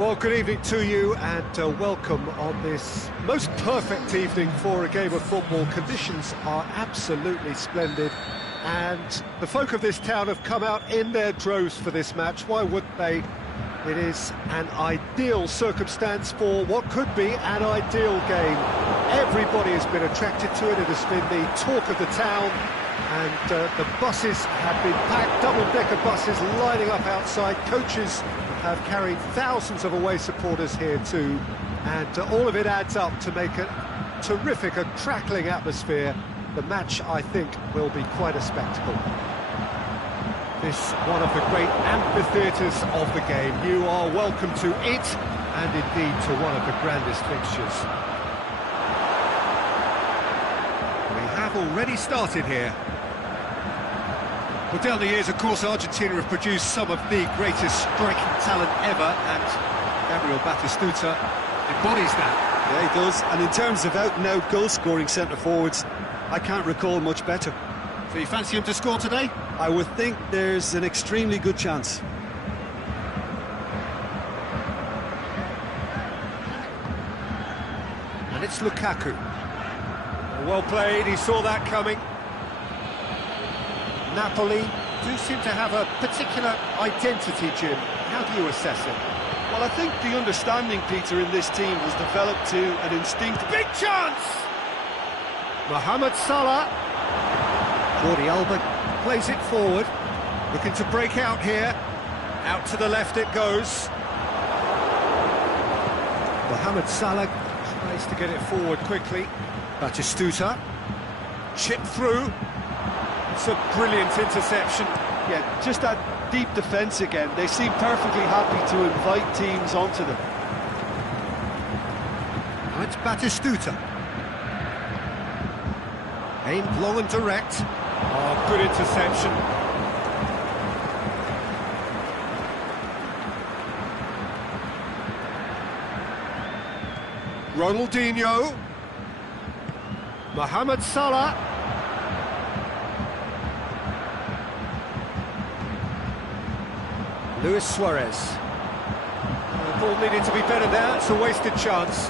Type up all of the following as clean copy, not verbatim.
Well, good evening to you and welcome on this most perfect evening for a game of football. Conditions are absolutely splendid and the folk of this town have come out in their droves for this match. Why wouldn't they? It is an ideal circumstance for what could be an ideal game. Everybody has been attracted to it. It has been the talk of the town. And the buses have been packed, double-decker buses lining up outside. Coaches have carried thousands of away supporters here too. And all of it adds up to make a terrific, a crackling atmosphere. The match, I think, will be quite a spectacle. This one of the great amphitheatres of the game. You are welcome to it, and indeed to one of the grandest fixtures. We have already started here. Well, down the years, of course, Argentina have produced some of the greatest striking talent ever, and Gabriel Batistuta embodies that. Yeah, he does. And in terms of out-and-out goal-scoring centre-forwards, I can't recall much better. So you fancy him to score today? I would think there's an extremely good chance. And it's Lukaku. Well played, he saw that coming. Napoli do seem to have a particular identity, Jim. How do you assess it? Well, I think the understanding, Peter, in this team has developed to an instinct. Big chance! Mohamed Salah. Jordi Alba plays it forward. Looking to break out here. Out to the left it goes. Mohamed Salah tries to get it forward quickly. Batistuta. Chip through. It's a brilliant interception. Yeah, just that deep defence again. They seem perfectly happy to invite teams onto them. Now it's Batistuta. Aimed long and direct. Oh, good interception. Ronaldinho. Mohamed Salah. Luis Suarez. The ball needed to be better there, it's a wasted chance.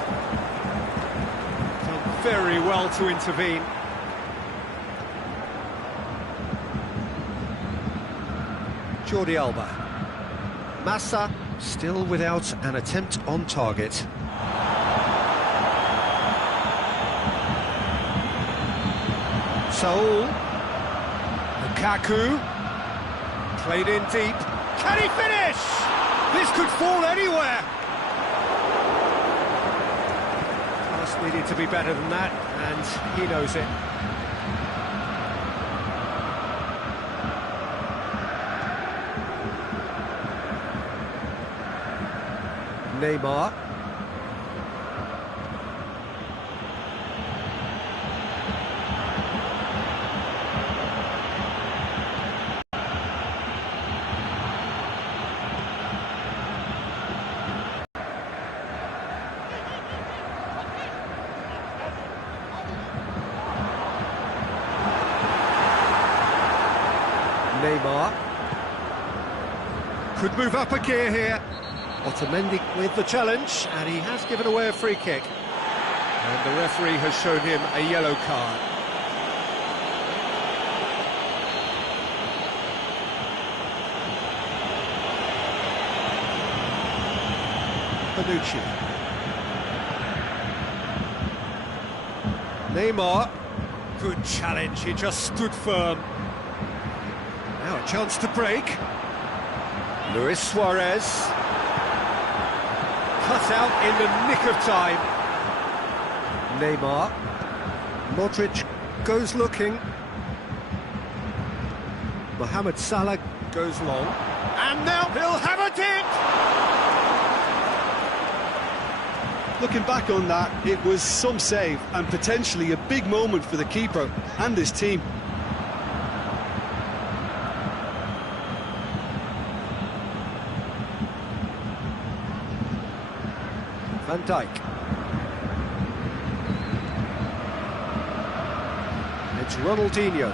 Done very well to intervene. Jordi Alba. Massa still without an attempt on target. Saul. Lukaku. Played in deep. Can he finish? This could fall anywhere. Pass needed to be better than that, and he knows it. Neymar. Neymar. Could move up a gear here. Otamendi with the challenge, and he has given away a free kick. And the referee has shown him a yellow card. Panucci. Neymar. Good challenge, he just stood firm. Now a chance to break. Luis Suarez. Cut out in the nick of time. Neymar. Modric goes looking. Mohamed Salah goes long. And now he'll have a dip! Looking back on that, it was some save and potentially a big moment for the keeper and his team. Van Dijk. It's Ronaldinho.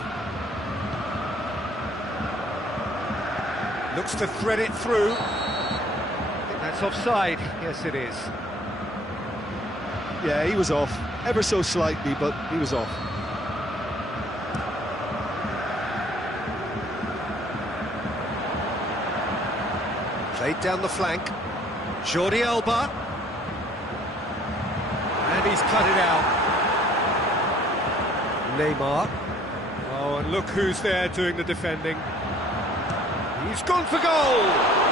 Looks to thread it through. I think that's That's offside. Yes, it is. Yeah, he was off, ever so slightly, but he was off. Played down the flank. Jordi Alba. And he's cut it out. Neymar. Oh, and look who's there doing the defending. He's gone for goal!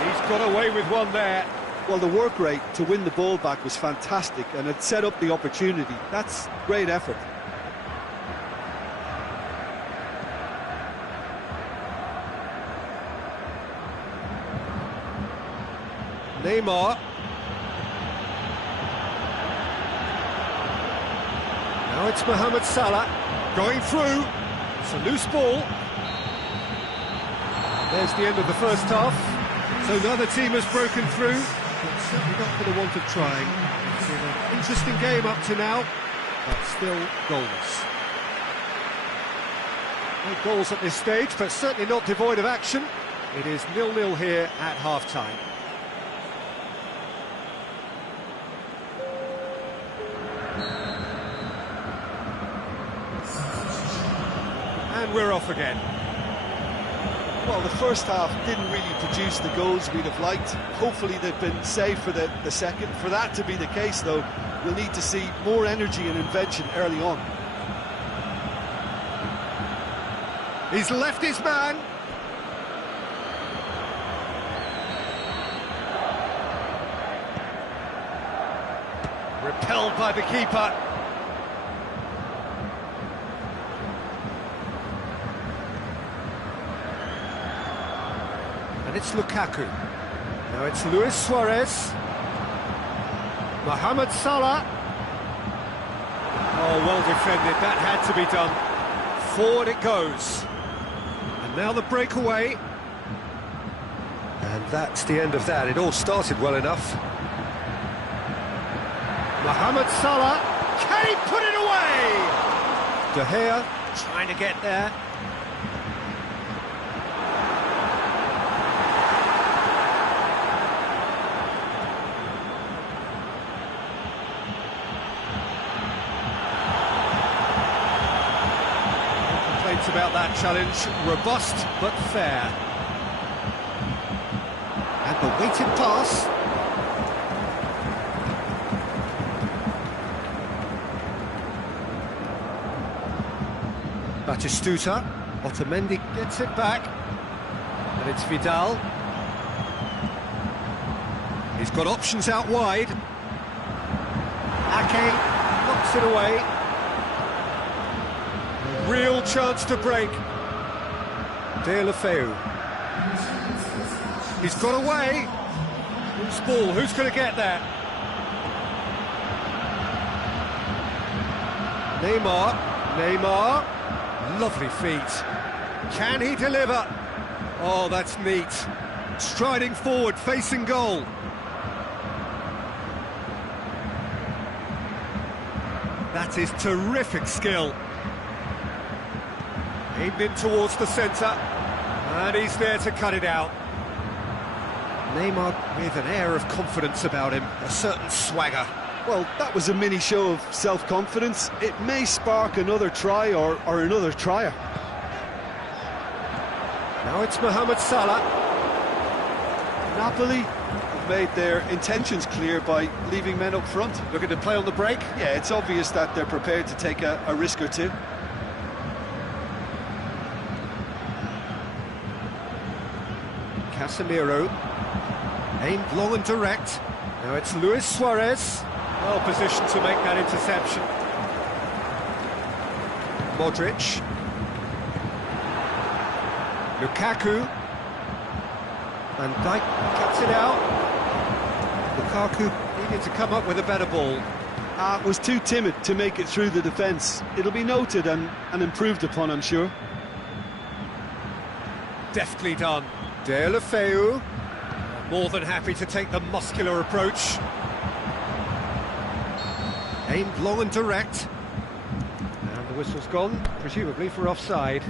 He's got away with one there. Well, the work rate to win the ball back was fantastic, and it set up the opportunity. That's great effort. Neymar. Now it's Mohamed Salah going through. It's a loose ball. There's the end of the first half. So neither team has broken through, but certainly not for the want of trying. It's been an interesting game up to now, but still goals. No goals at this stage, but certainly not devoid of action. It is 0-0 here at half-time. And we're off again. Well, the first half didn't really produce the goals we'd have liked. Hopefully they've been saved for the second. For that to be the case, though, we'll need to see more energy and invention early on. He's left his man. Repelled by the keeper. And it's Lukaku. Now it's Luis Suarez. Mohamed Salah. Oh, well defended. That had to be done. Forward it goes. And now the breakaway. And that's the end of that. It all started well enough. Mohamed Salah. Can he put it away? De Gea trying to get there. About that challenge, robust but fair. And the weighted pass. Batistuta. Otamendi gets it back. And it's Vidal. He's got options out wide. Ake knocks it away. Real chance to break. Deulofeu. He's got away. Loose ball, who's going to get there? Neymar. Lovely feet. Can he deliver? Oh, that's neat. Striding forward, facing goal. That is terrific skill. Aimed in towards the centre, and he's there to cut it out. Neymar with an air of confidence about him, a certain swagger. Well, that was a mini show of self-confidence. It may spark another try or another trier. Now it's Mohamed Salah. Napoli have made their intentions clear by leaving men up front. Looking to play on the break? Yeah, it's obvious that they're prepared to take a risk or two. Casemiro, aimed long and direct. Now it's Luis Suarez, well positioned to make that interception. Modric. Lukaku. Van Dijk cuts it out. Lukaku needed to come up with a better ball. Was too timid to make it through the defence. It'll be noted and improved upon, I'm sure. Deftly done. Deulofeu, more than happy to take the muscular approach. Aimed long and direct. And the whistle's gone, presumably for offside.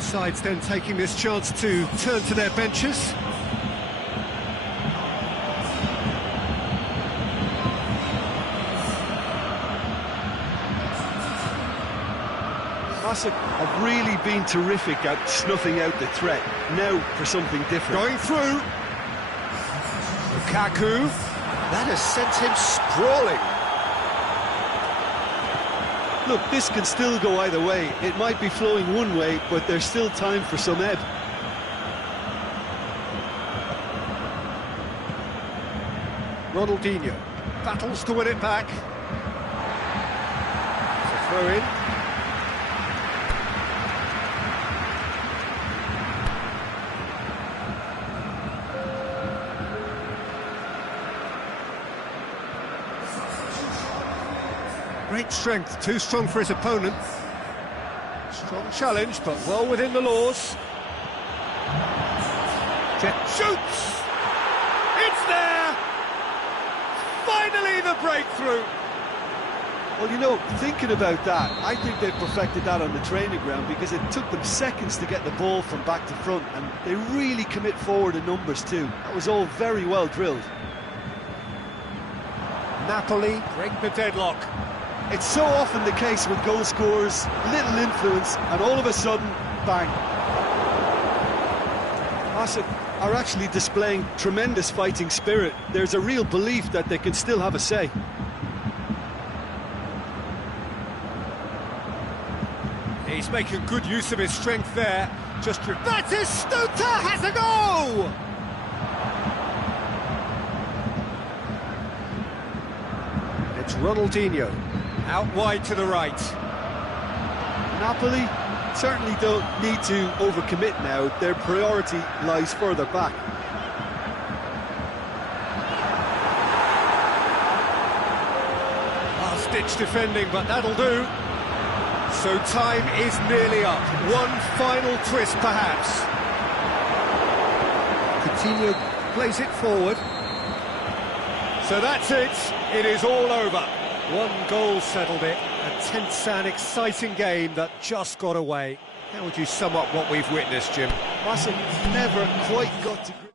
Both sides then taking this chance to turn to their benches. Marseille have really been terrific at snuffing out the threat. Now for something different. Going through. Lukaku. That has sent him sprawling. Look, this can still go either way. It might be flowing one way, but there's still time for some ebb. Ronaldinho battles to win it back. It's a throw in. Great strength, too strong for his opponent. Strong challenge, but well within the laws. Jet shoots! It's there! Finally the breakthrough! Well, you know, thinking about that, I think they've perfected that on the training ground because it took them seconds to get the ball from back to front, and they really commit forward in numbers too. That was all very well drilled. Napoli break the deadlock. It's so often the case with goal scorers, little influence, and all of a sudden, bang. Marseille are actually displaying tremendous fighting spirit. There's a real belief that they can still have a say. He's making good use of his strength there. Batistuta has a goal! It's Ronaldinho. Out wide to the right. Napoli certainly don't need to overcommit now. Their priority lies further back. Last-ditch defending, but that'll do. So time is nearly up. One final twist, perhaps. Coutinho plays it forward. So that's it. It is all over. One goal settled it, a tense and exciting game that just got away. How would you sum up what we've witnessed, Jim? Marseille never quite got to grips.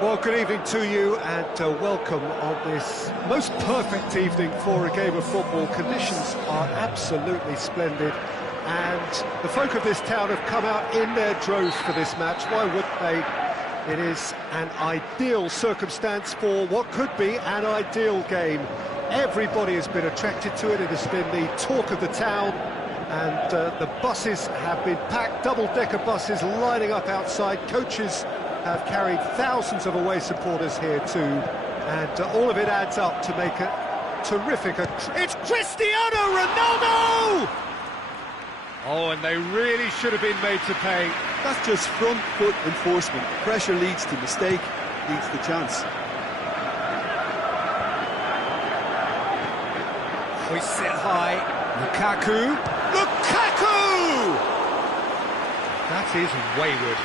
Well, good evening to you and welcome on this most perfect evening for a game of football. Conditions are absolutely splendid and the folk of this town have come out in their droves for this match. Why wouldn't they? It is an ideal circumstance for what could be an ideal game. Everybody has been attracted to it. It has been the talk of the town and the buses have been packed, double-decker buses lining up outside. Coaches have carried thousands of away supporters here too, and all of it adds up to make a terrific... It's Cristiano Ronaldo! Oh, and they really should have been made to pay. That's just front foot enforcement. Pressure leads to mistake, leads to chance. Hoists it high. Lukaku! That is wayward.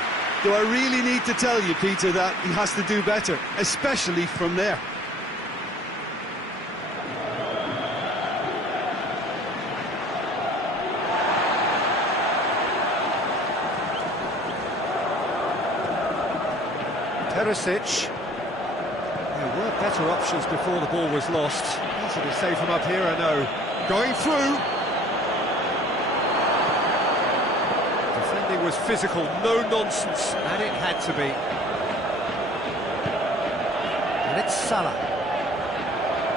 Do I really need to tell you, Peter, that he has to do better, especially from there? Perisic. There were better options before the ball was lost. Easy to save from up here, I know. Going through. Defending was physical, no nonsense, and it had to be. And it's Salah.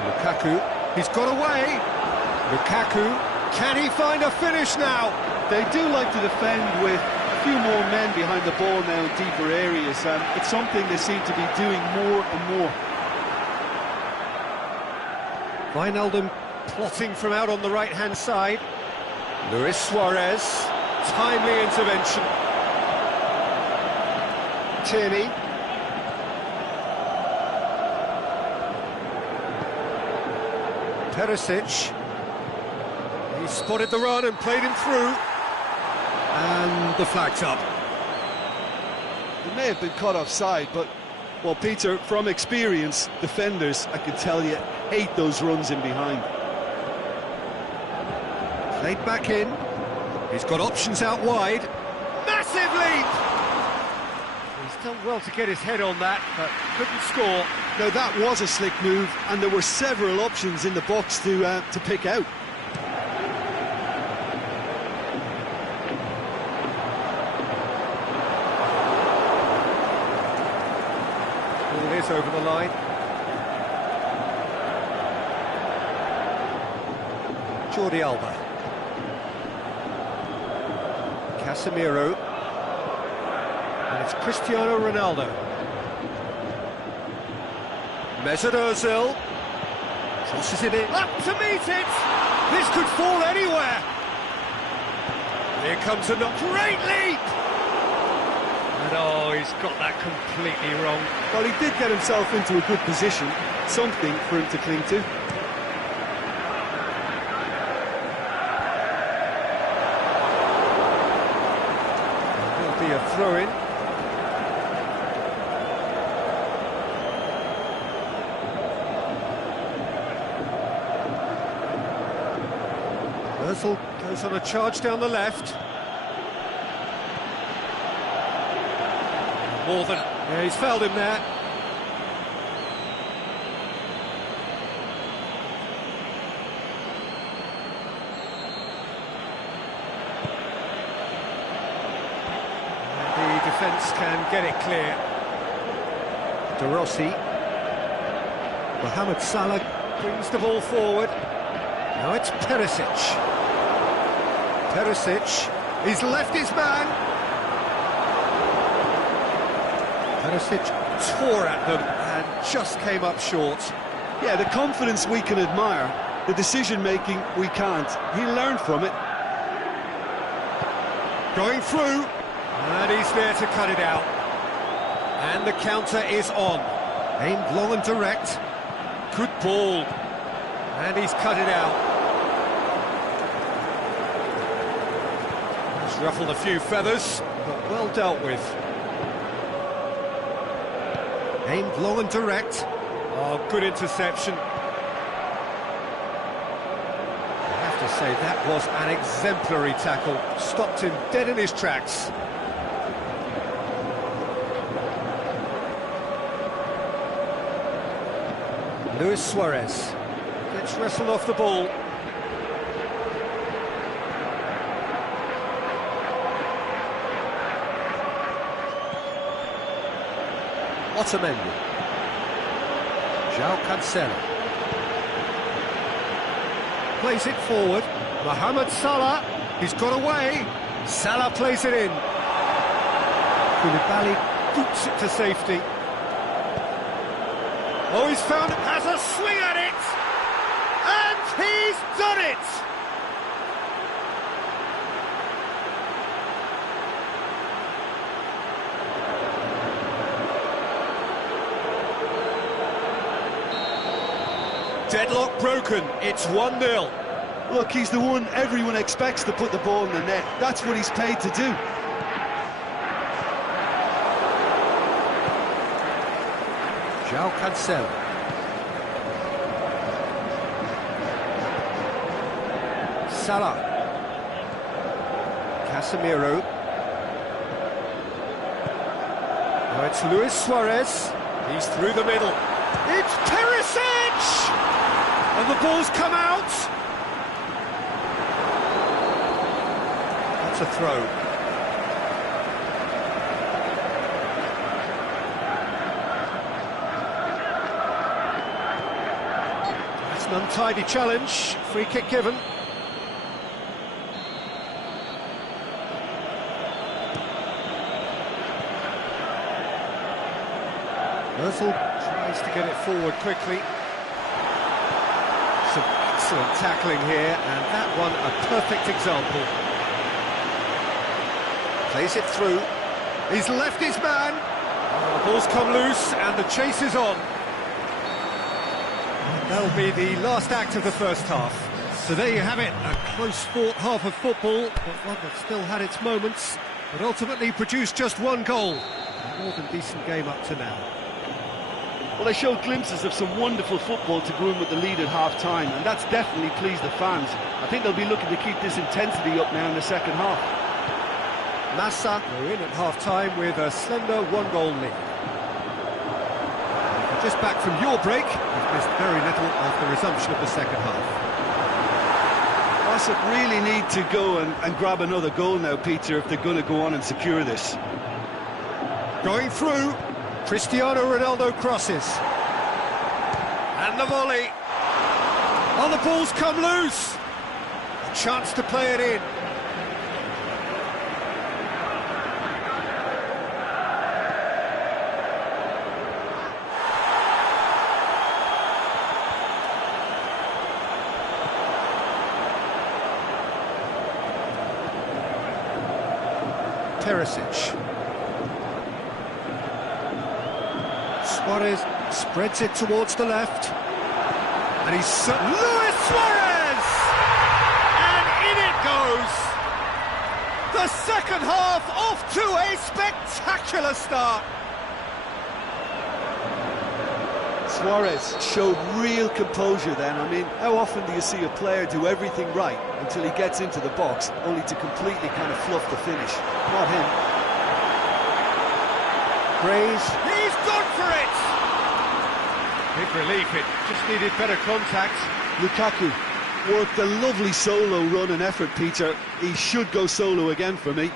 Lukaku, he's got away. Lukaku, can he find a finish now? They do like to defend with a few more men behind the ball now in deeper areas, and it's something they seem to be doing more and more. Wijnaldum plotting from out on the right-hand side. Luis Suarez, timely intervention. Tierney. Perisic. He spotted the run and played him through. And the flag's up. It may have been caught offside, but, well, Peter, from experience, defenders, I can tell you, hate those runs in behind. Played back in. He's got options out wide. Massive leap! He's done well to get his head on that, but couldn't score. Now, that was a slick move, and there were several options in the box to pick out. Ball is over the line. Jordi Alba. Casemiro, and it's Cristiano Ronaldo. Mesut Ozil crosses it in, up to meet it. This could fall anywhere. Here comes a great leap, and oh, he's got that completely wrong. Well, he did get himself into a good position, something for him to cling to. A throw-in. Ozil goes on a charge down the left. More than... Yeah, he's fouled him there. Defence can get it clear. De Rossi. Mohamed Salah brings the ball forward. Now it's Perisic. Perisic, he's left his man. Perisic tore at them and just came up short. Yeah, the confidence we can admire, the decision-making we can't. He learned from it. Going through. And he's there to cut it out. And the counter is on. Aimed long and direct. Good ball. And he's cut it out. He's ruffled a few feathers, but well dealt with. Aimed long and direct. Oh, good interception. I have to say, that was an exemplary tackle. Stopped him dead in his tracks. Luis Suarez gets wrestled off the ball. Otamendi. João Cancelo. Plays it forward. Mohamed Salah. He's got away. Salah plays it in. Koulibaly boots it to safety. Oh, he's found it. Has a swing at it. And he's done it. Deadlock broken, it's 1-0. Look, he's the one everyone expects to put the ball in the net. That's what he's paid to do. João Cancelo. Salah. Casemiro. Now it's Luis Suarez. He's through the middle. It's Perisic! And the ball's come out. That's a throw. That's an untidy challenge. Free kick given. Özil tries to get it forward quickly. Some excellent tackling here, and that one a perfect example. Plays it through. He's left his man. Oh, the ball's come loose, and the chase is on. And that'll be the last act of the first half. So there you have it, a close-fought half of football, but one that still had its moments, but ultimately produced just one goal. A more than decent game up to now. Well, they showed glimpses of some wonderful football to go in with the lead at half-time, and that's definitely pleased the fans. I think they'll be looking to keep this intensity up now in the second half. Massa are in at half-time with a slender one-goal lead. Just back from your break, you've missed very little of the resumption of the second half. Barca really need to go and grab another goal now, Peter, if they're going to go on and secure this. Going through. Cristiano Ronaldo crosses. And the volley. Oh, the ball's come loose. A chance to play it in. Perisic. Suarez spreads it towards the left, and he's Luis Suarez, and in it goes. The second half off to a spectacular start. Suarez showed real composure then. I mean, how often do you see a player do everything right until he gets into the box, only to completely kind of fluff the finish? Not him. Graves, he's gone for it! Big relief, it just needed better contact. Lukaku worked a lovely solo run and effort, Peter. He should go solo again for me.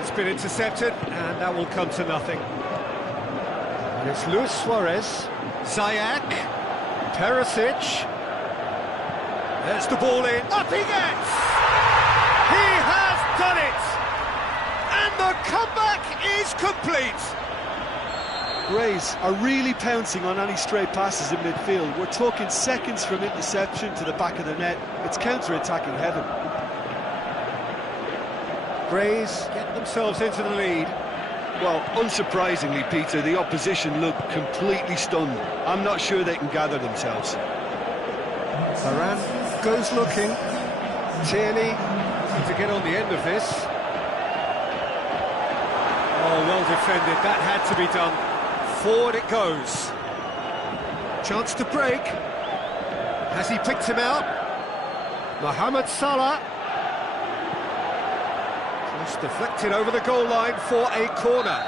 It's been intercepted, and that will come to nothing. And it's Luis Suarez, Ziyech, Perisic. There's the ball in. Up he gets! He has done it! And the comeback is complete! Grays are really pouncing on any stray passes in midfield. We're talking seconds from interception to the back of the net. It's counter-attacking heaven. Grays get themselves into the lead. Well, unsurprisingly, Peter, the opposition look completely stunned. I'm not sure they can gather themselves. Varane goes looking. Tierney to get on the end of this. Oh, well defended. That had to be done. Forward it goes. Chance to break. Has he picked him out? Mohamed Salah. Just deflected over the goal line for a corner.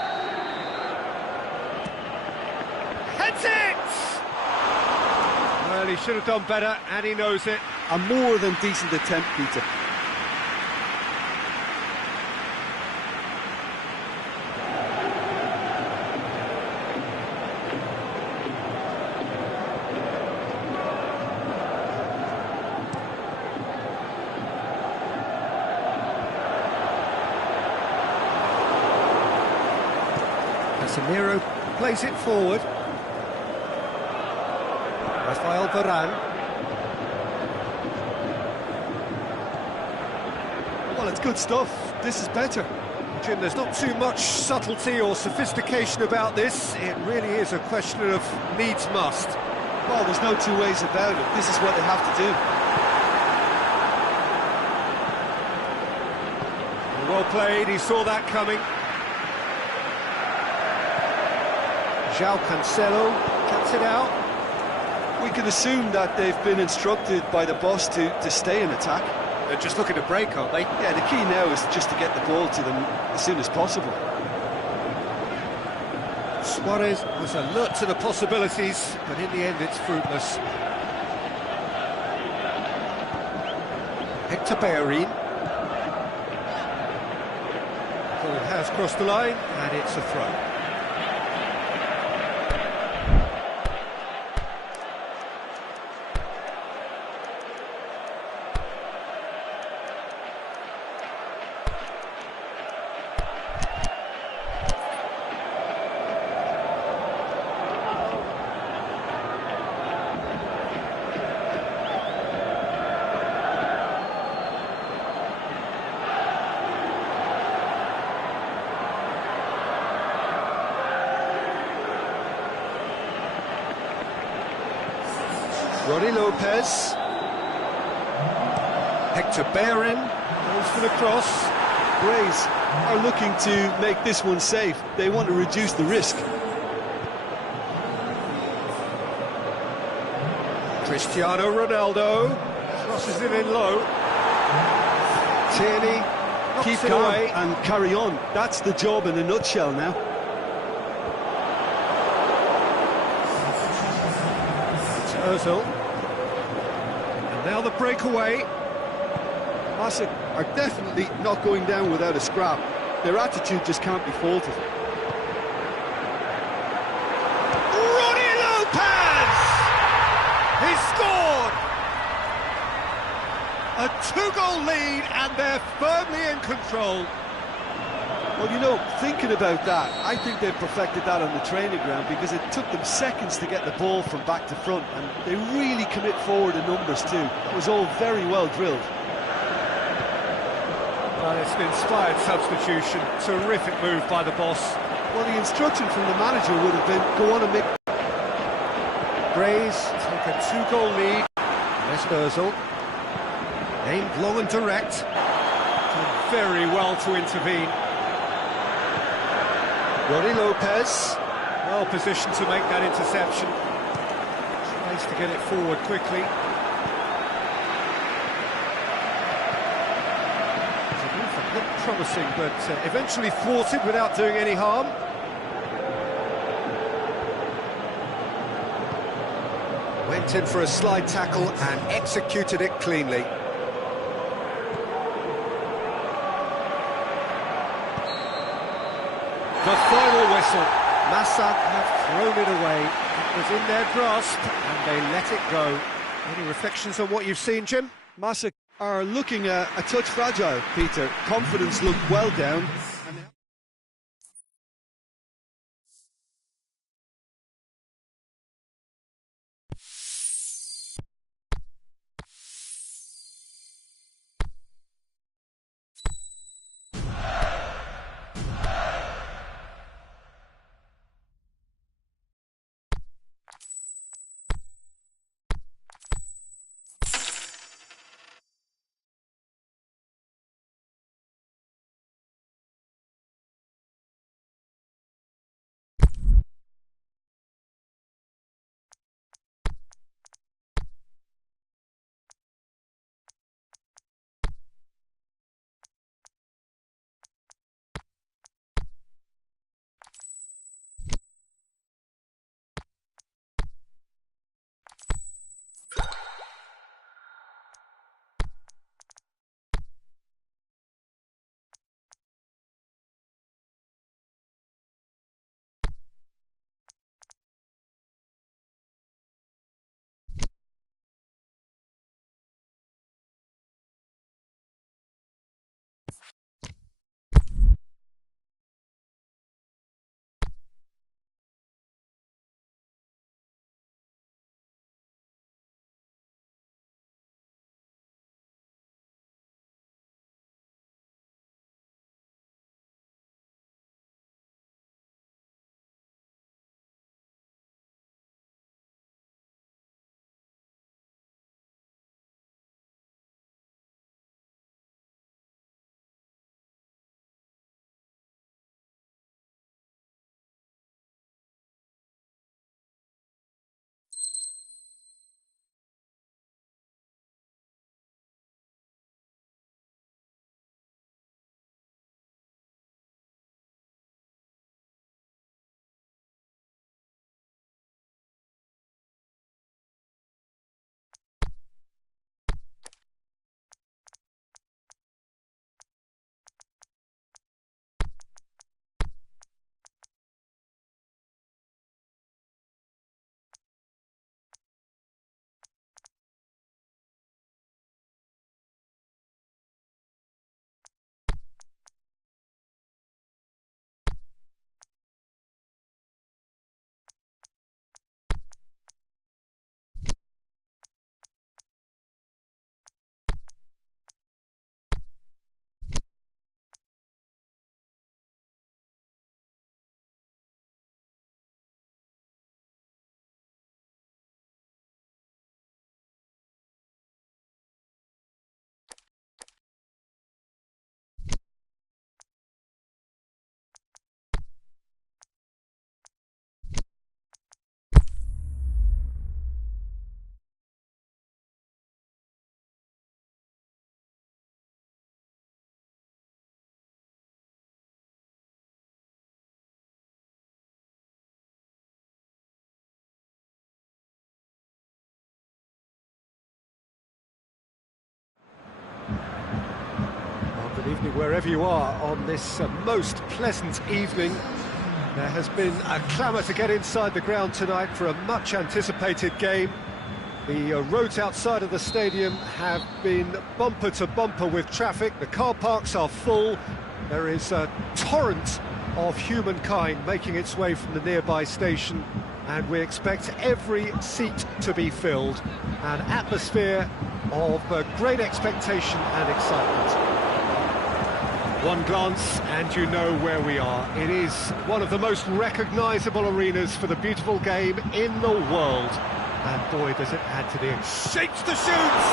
Heads it! Well, he should have done better, and he knows it. A more than decent attempt, Peter. Casemiro plays it forward. Rafael Varane. Well, it's good stuff. This is better. Jim, there's not too much subtlety or sophistication about this. It really is a question of needs must. Well, there's no two ways about it. This is what they have to do. Well played, he saw that coming. João Cancelo cuts it out. We can assume that they've been instructed by the boss to stay in attack. They're just looking to break, aren't they? Yeah, the key now is just to get the ball to them as soon as possible. Suarez was alert to the possibilities, but in the end it's fruitless. Hector Bellerin. So it has crossed the line, and it's a throw. Roddy Lopez. Hector Bellerin goes for the cross. Grays are looking to make this one safe. They want to reduce the risk. Cristiano Ronaldo crosses it in low. Tierney knocks Keep it calm away. and carry on. That's the job in a nutshell now. Ozil. And now the breakaway. Massa are definitely not going down without a scrap. Their attitude just can't be faulted. Roddy Lopez! He scored! A two-goal lead, and they're firmly in control. Well, you know, thinking about that, I think they've perfected that on the training ground because it took them seconds to get the ball from back to front, and they really commit forward in numbers too. It was all very well drilled. Well, it's an inspired substitution. Terrific move by the boss. Well, the instruction from the manager would have been, go on and make... Grays take a two-goal lead. Mesut Ozil. Aimed long and direct. Did very well to intervene. Roddy Lopez, well positioned to make that interception. Tries to get it forward quickly. The move looked promising, but eventually thwarted without doing any harm. Went in for a slide tackle and executed it cleanly. The final whistle. Massa have thrown it away. It was in their grasp, and they let it go. Any reflections on what you've seen, Jim? Massa are looking a touch fragile, Peter. Confidence looked well down. Wherever you are on this most pleasant evening, there has been a clamour to get inside the ground tonight for a much-anticipated game. The roads outside of the stadium have been bumper to bumper with traffic. The car parks are full. There is a torrent of humankind making its way from the nearby station, and we expect every seat to be filled. An atmosphere of great expectation and excitement. One glance and you know where we are. It is one of the most recognisable arenas for the beautiful game in the world. And boy, does it add to the... Shakes the shoots!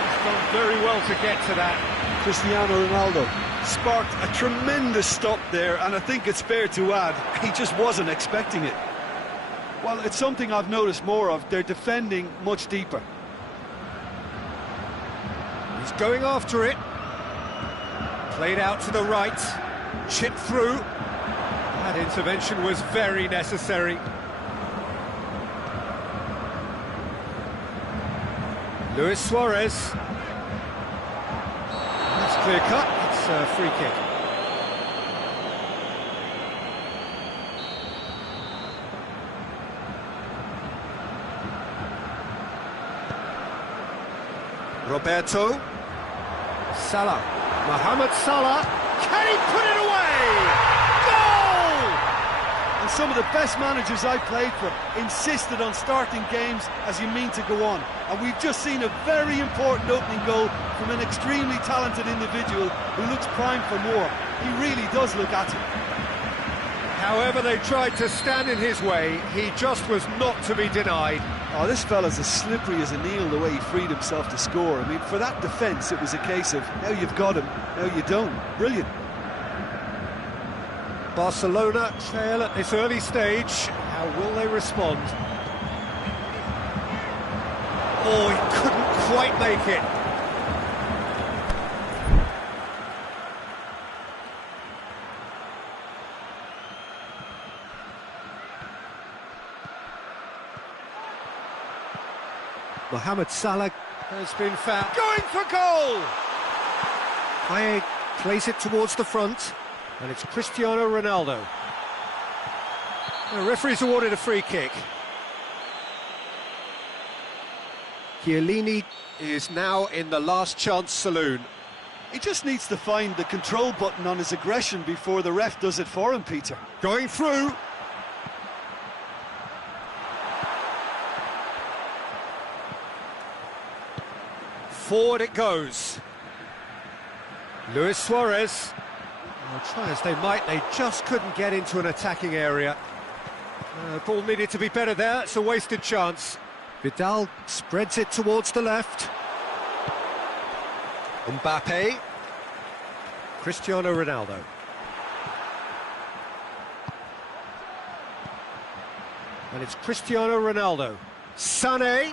He's done very well to get to that. Cristiano Ronaldo sparked a tremendous stop there, and I think it's fair to add, he just wasn't expecting it. Well, it's something I've noticed more of. They're defending much deeper. He's going after it. Played out to the right, chipped through. That intervention was very necessary. Luis Suarez. That's clear cut, it's a free kick. Roberto. Salah. Mohamed Salah, can he put it away? Goal! And some of the best managers I played for insisted on starting games as you mean to go on. And we've just seen a very important opening goal from an extremely talented individual who looks primed for more. He really does look at it. However they tried to stand in his way, he just was not to be denied. Oh, this fella's as slippery as an eel the way he freed himself to score. I mean, for that defence, it was a case of, now you've got him, now you don't. Brilliant. Barcelona trail at this early stage. How will they respond? Oh, he couldn't quite make it. Mohamed Salah has been found. Going for goal! Payet plays it towards the front, and it's Cristiano Ronaldo. The referee's awarded a free kick. Chiellini is now in the last chance saloon. He just needs to find the control button on his aggression before the ref does it for him, Peter. Going through. Forward it goes. Luis Suarez. Well, try as they might, they just couldn't get into an attacking area. Ball needed to be better there, it's a wasted chance. Vidal spreads it towards the left. Mbappe. Cristiano Ronaldo. And it's Cristiano Ronaldo. Sané.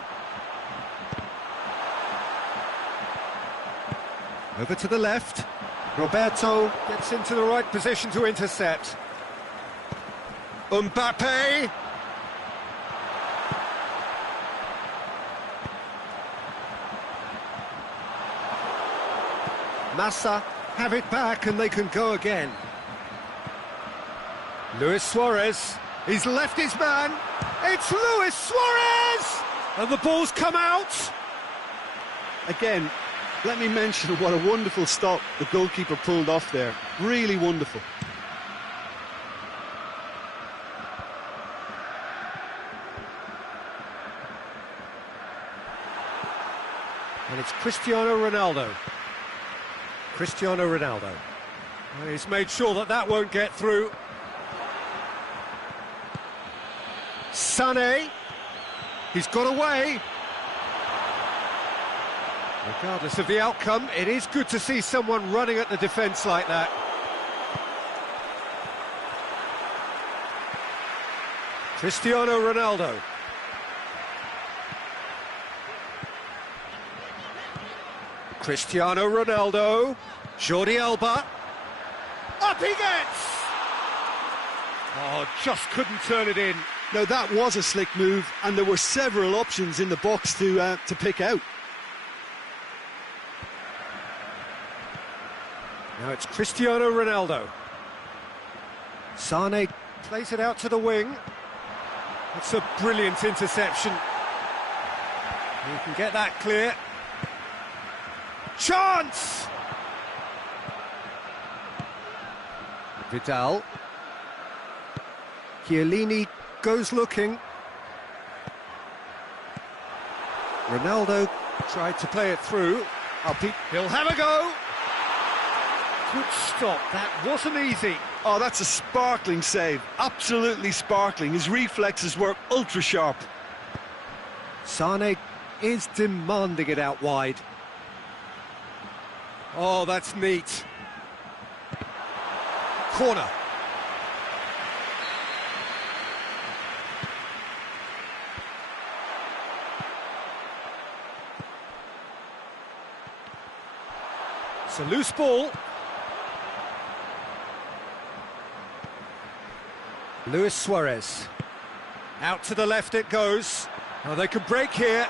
Over to the left. Roberto gets into the right position to intercept. Mbappe. Massa have it back and they can go again. Luis Suarez. He's left his man. It's Luis Suarez! And the ball's come out. Again, let me mention what a wonderful stop the goalkeeper pulled off there. Really wonderful. And it's Cristiano Ronaldo. Cristiano Ronaldo. Well, he's made sure that that won't get through. Sané. He's got away. Regardless of the outcome, it is good to see someone running at the defence like that. Cristiano Ronaldo. Cristiano Ronaldo. Jordi Alba. Up he gets! Oh, just couldn't turn it in. Now that was a slick move, and there were several options in the box to pick out. Now it's Cristiano Ronaldo. Sane plays it out to the wing. It's a brilliant interception. He can get that clear. Chance! Vidal. Chiellini goes looking. Ronaldo tried to play it through. He'll have a go. Good stop, that wasn't easy. Oh, that's a sparkling save, absolutely sparkling. His reflexes were ultra sharp. Sane is demanding it out wide. Oh, that's neat. Corner. It's a loose ball. Luis Suarez. Out to the left it goes. Oh, they can break here.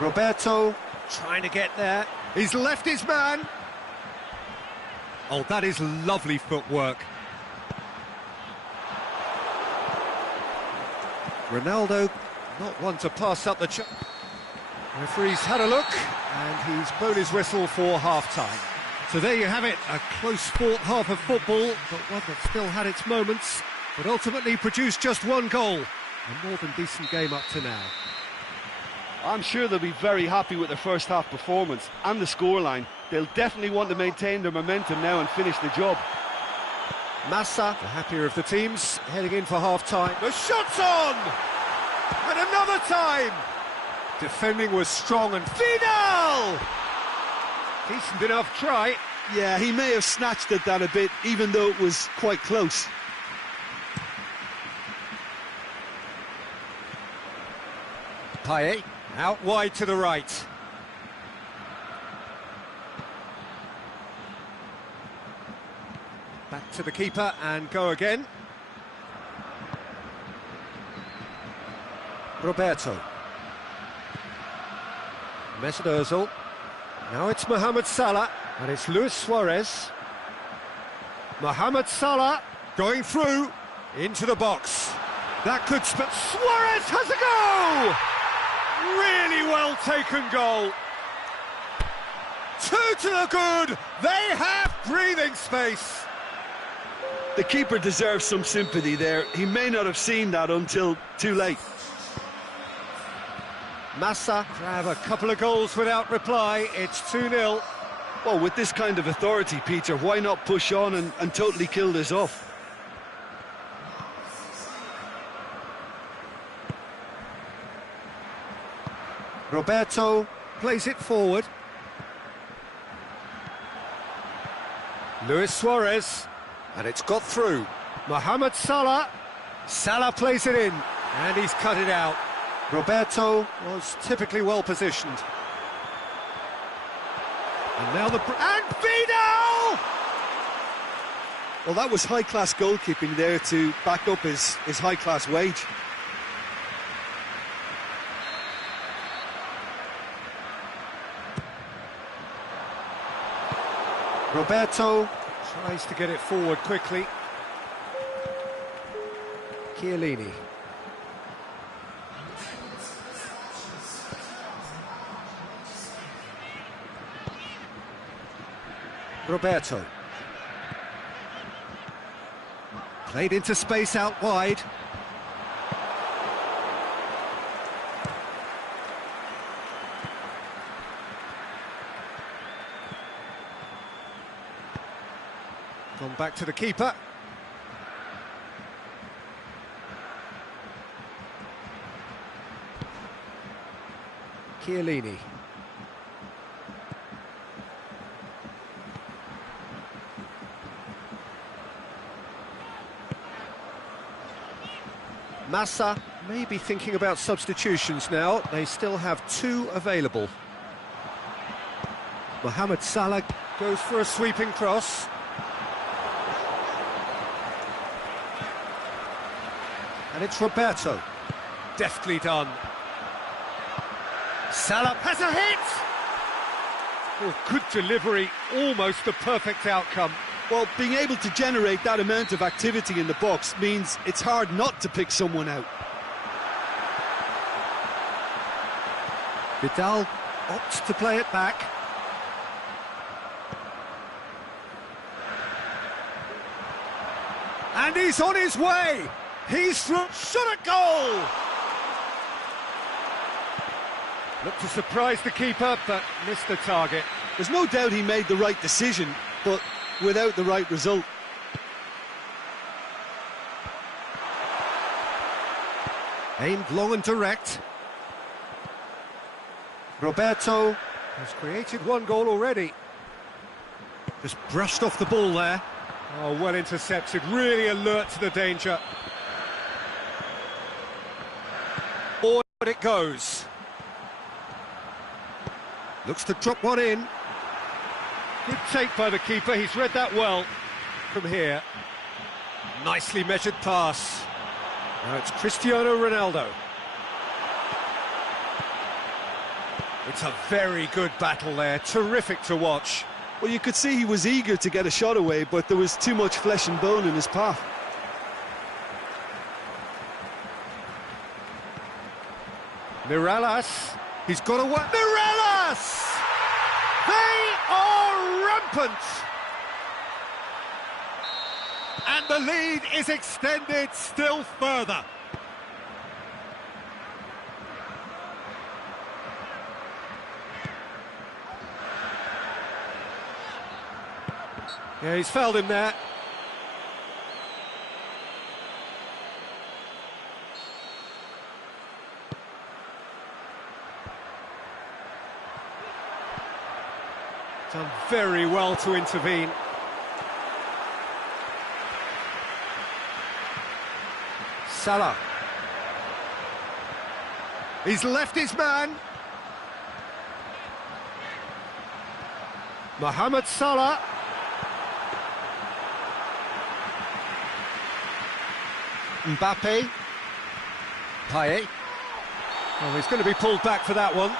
Roberto trying to get there. He's left his man. Oh, that is lovely footwork. Ronaldo, not one to pass up the chance. Referee's had a look, and he's blown his whistle for half-time. So there you have it, a close-fought half of football, but one that still had its moments, but ultimately produced just one goal. A more than decent game up to now. I'm sure they'll be very happy with their first half performance and the scoreline. They'll definitely want to maintain their momentum now and finish the job. Massa, the happier of the teams, heading in for half-time. The shot's on! And another time! Defending was strong, and Vidal! Decent enough try. Yeah, he may have snatched at that a bit, even though it was quite close. Payet, out wide to the right. Back to the keeper and go again. Roberto. Mesut Ozil. Now it's Mohamed Salah, and it's Luis Suarez. Mohamed Salah going through into the box. That could Suarez has a go! Really well taken goal. 2 to the good. They have breathing space. The keeper deserves some sympathy there. He may not have seen that until too late. Massa grab a couple of goals without reply. It's 2-0. Well, with this kind of authority, Peter, why not push on and totally kill this off? Roberto plays it forward. Luis Suarez, and it's got through. Mohamed Salah. Salah plays it in, and he's cut it out. Roberto was typically well positioned. And now and Vidal! Well, that was high-class goalkeeping there to back up his high-class wage. Roberto tries to get it forward quickly. Chiellini. Roberto. Played into space out wide. Gone back to the keeper. Chiellini. Massa may be thinking about substitutions now. They still have 2 available. Mohamed Salah goes for a sweeping cross. And it's Roberto. Deftly done. Salah has a hit! Oh, good delivery, almost the perfect outcome. Well, being able to generate that amount of activity in the box means it's hard not to pick someone out. Vidal opts to play it back. And he's on his way! He's through, shot at goal! Looked to surprise the keeper, but missed the target. There's no doubt he made the right decision, but without the right result. Aimed long and direct. Roberto has created one goal already. Just brushed off the ball there. Oh, well intercepted, really alert to the danger. Forward it goes. Looks to drop one in. Good take by the keeper, he's read that well. From here. Nicely measured pass. Now it's Cristiano Ronaldo. It's a very good battle there, terrific to watch. Well, you could see he was eager to get a shot away, but there was too much flesh and bone in his path. Mirallas, he's got away. Mirallas! They are rampant! And the lead is extended still further. Yeah, he's fouled him there. Done very well to intervene. Salah. He's left his man. Mohamed Salah. Mbappe. Payet. Oh, he's going to be pulled back for that one.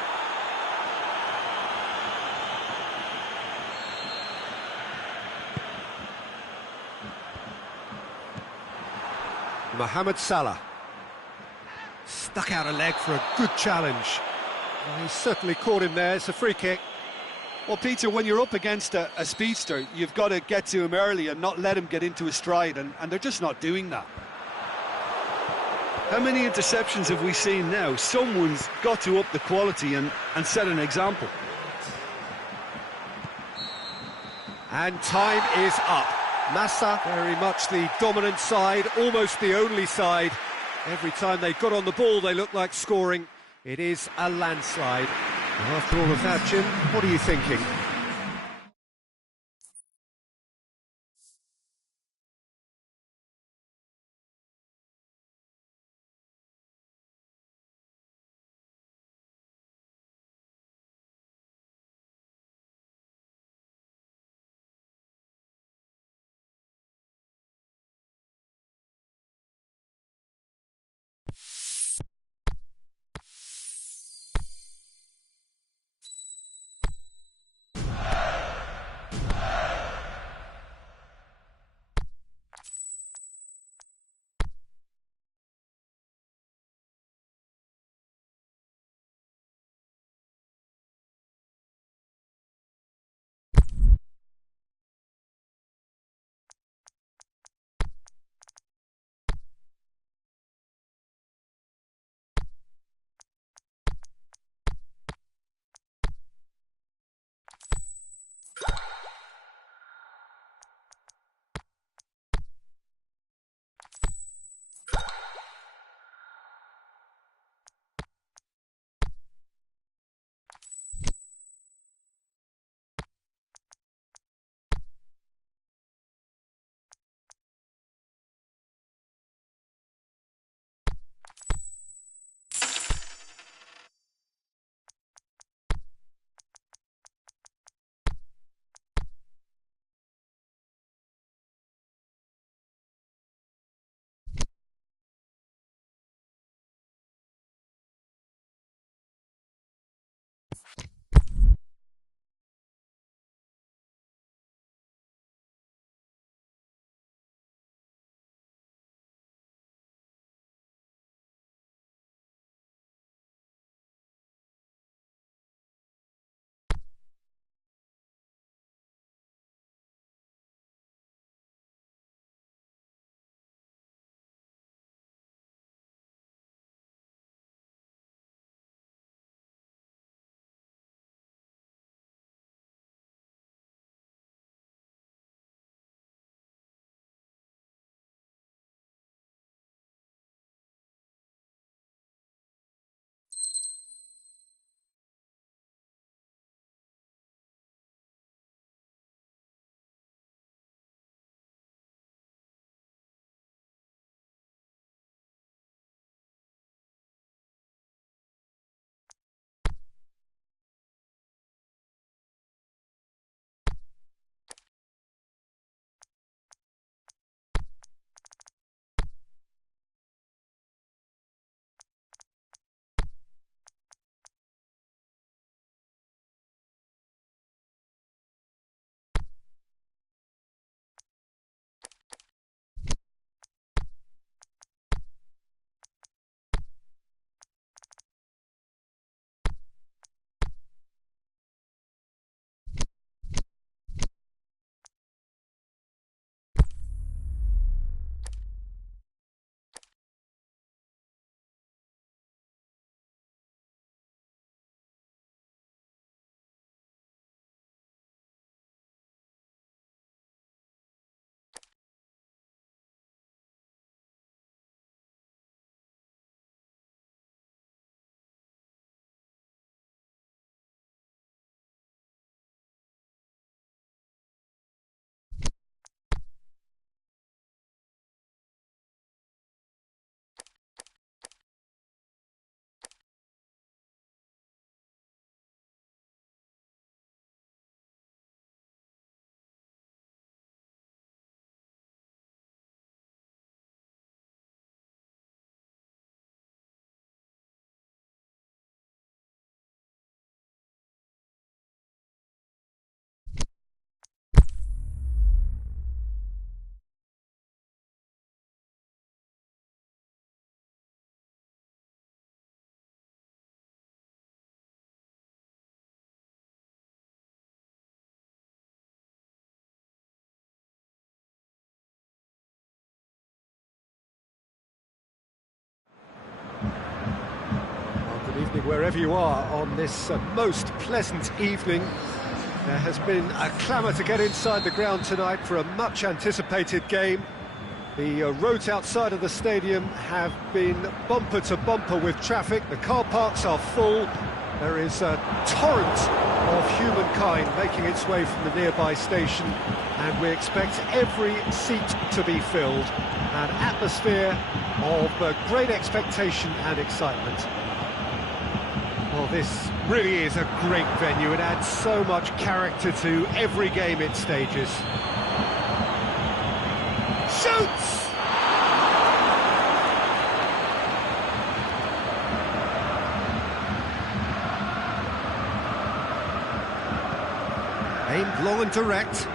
Mohamed Salah. Stuck out a leg for a good challenge. Well, he's certainly caught him there, it's a free kick. Well, Peter, when you're up against a speedster, you've got to get to him early and not let him get into his stride, and they're just not doing that. How many interceptions have we seen now? Someone's got to up the quality and set an example. And time is up. Massa, very much the dominant side, almost the only side. Every time they got on the ball, they looked like scoring. It is a landslide. After all of that, Jim, what are you thinking? wherever you are on this most pleasant evening. There has been a clamour to get inside the ground tonight for a much-anticipated game. The roads outside of the stadium have been bumper to bumper with traffic. The car parks are full. There is a torrent of humankind making its way from the nearby station, and we expect every seat to be filled. An atmosphere of great expectation and excitement. Well, this really is a great venue. It adds so much character to every game it stages. Shoots! Aimed long and direct.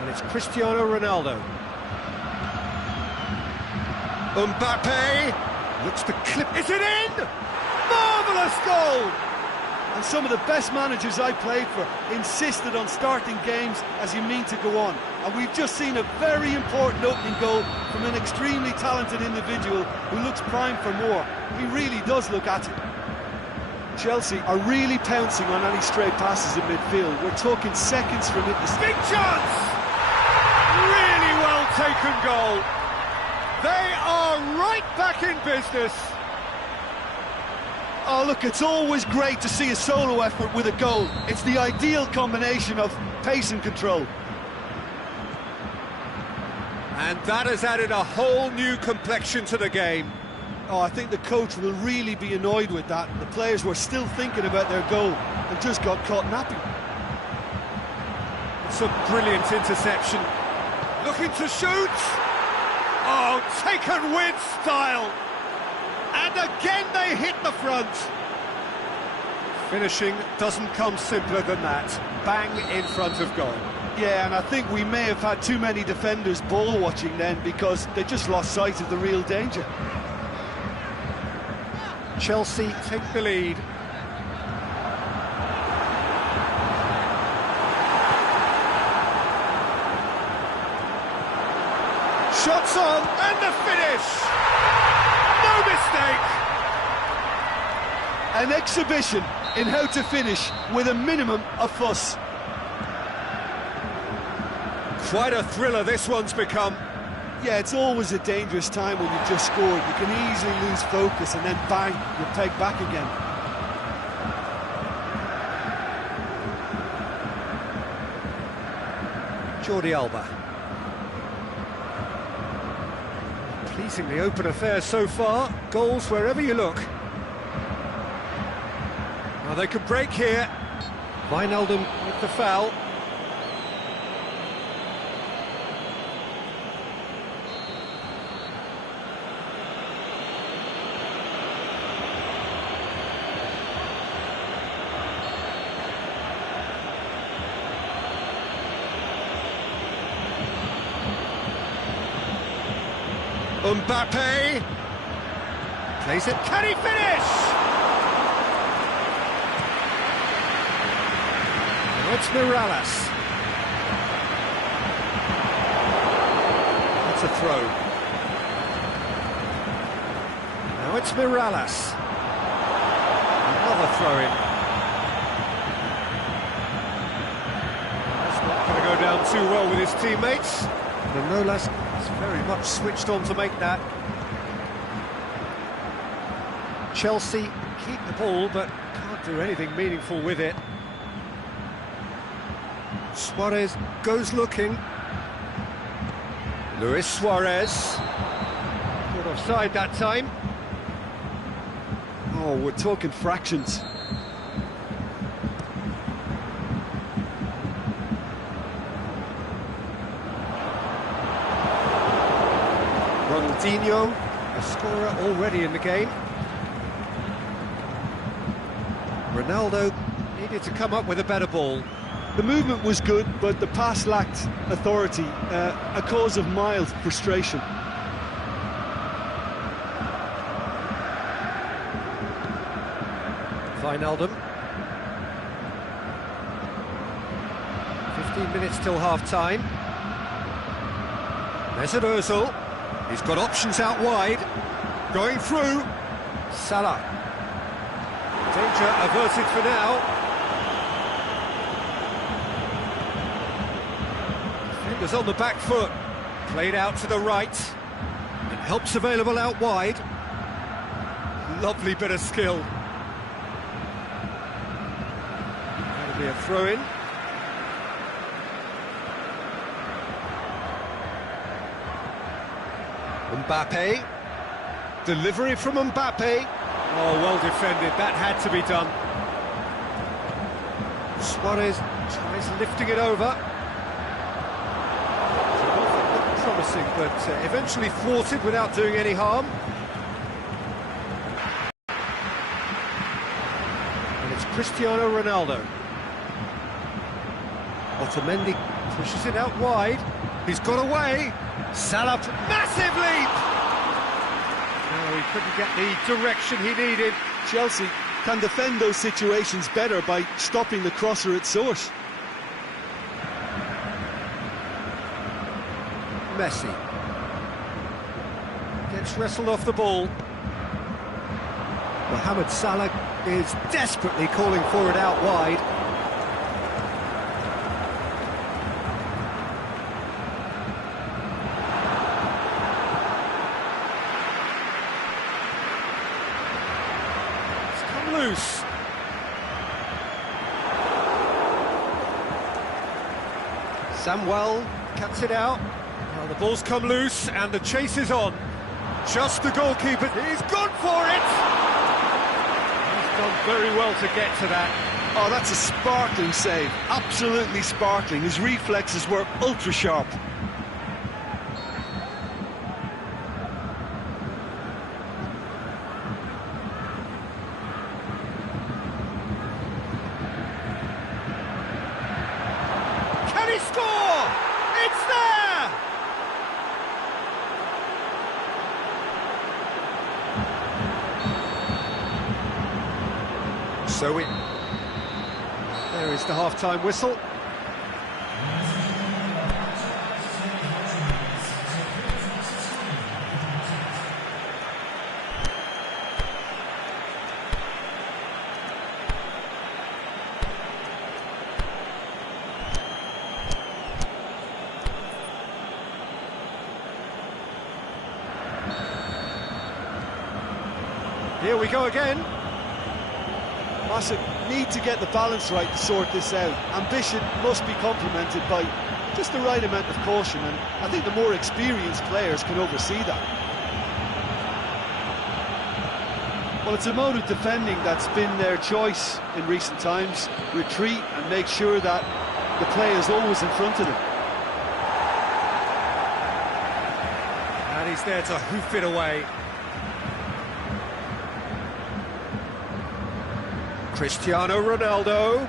And it's Cristiano Ronaldo. Mbappe looks to clip. Is it in? Marvellous goal! And some of the best managers I played for insisted on starting games as you mean to go on. And we've just seen a very important opening goal from an extremely talented individual who looks primed for more. He really does look at it. Chelsea are really pouncing on any stray passes in midfield. We're talking seconds from it. Big chance! Really well taken goal. They are right back in business. Oh, look, it's always great to see a solo effort with a goal. It's the ideal combination of pace and control. And that has added a whole new complexion to the game. Oh, I think the coach will really be annoyed with that. The players were still thinking about their goal and just got caught napping. It's a brilliant interception. Looking to shoot. Oh, taken with style. And again they hit the front. Finishing doesn't come simpler than that. Bang in front of goal. Yeah, and I think we may have had too many defenders ball watching then because they just lost sight of the real danger. Chelsea take the lead. Shots on, and the finish! No mistake! An exhibition in how to finish with a minimum of fuss. Quite a thriller this one's become. Yeah, it's always a dangerous time when you've just scored. You can easily lose focus and then bang, you're pegged back again. Jordi Alba. Pleasingly open affair so far. Goals wherever you look. Now they could break here. Wijnaldum with the foul. Mbappe plays it. Can he finish? Now it's Morales. That's a throw. Now it's Morales. Another throw-in. That's not going to go down too well with his teammates. Manolas is very much switched on to make that. Chelsea keep the ball, but can't do anything meaningful with it. Suarez goes looking. Luis Suarez. Not offside that time. Oh, we're talking fractions. Ronaldinho, a scorer already in the game. Ronaldo needed to come up with a better ball. The movement was good, but the pass lacked authority, a cause of mild frustration. Wijnaldum. 15 minutes till half-time. Mesut Ozil. He's got options out wide. Going through. Salah. Danger averted for now. Defenders on the back foot. Played out to the right. And help's available out wide. Lovely bit of skill. That'll be a throw-in. Mbappe. Delivery from Mbappe. Oh, well defended. That had to be done. Suarez tries lifting it over. Promising, but eventually thwarted without doing any harm. And it's Cristiano Ronaldo. Otamendi pushes it out wide. He's got away. Salah, massive leap! No, he couldn't get the direction he needed. Chelsea can defend those situations better by stopping the crosser at source. Messi gets wrestled off the ball. Mohamed Salah is desperately calling for it out wide. It's come loose. Samuel cuts it out. Well, the ball's come loose and the chase is on. Just the goalkeeper. He's gone for it! He's done very well to get to that. Oh, that's a sparkling save. Absolutely sparkling. His reflexes were ultra sharp. Can he score? It's there! So there is the half-time whistle. Here we go again. Massive need to get the balance right to sort this out. Ambition must be complemented by just the right amount of caution, and I think the more experienced players can oversee that. Well, it's a mode of defending that's been their choice in recent times. Retreat and make sure that the play is always in front of them. And he's there to hoof it away. Cristiano Ronaldo.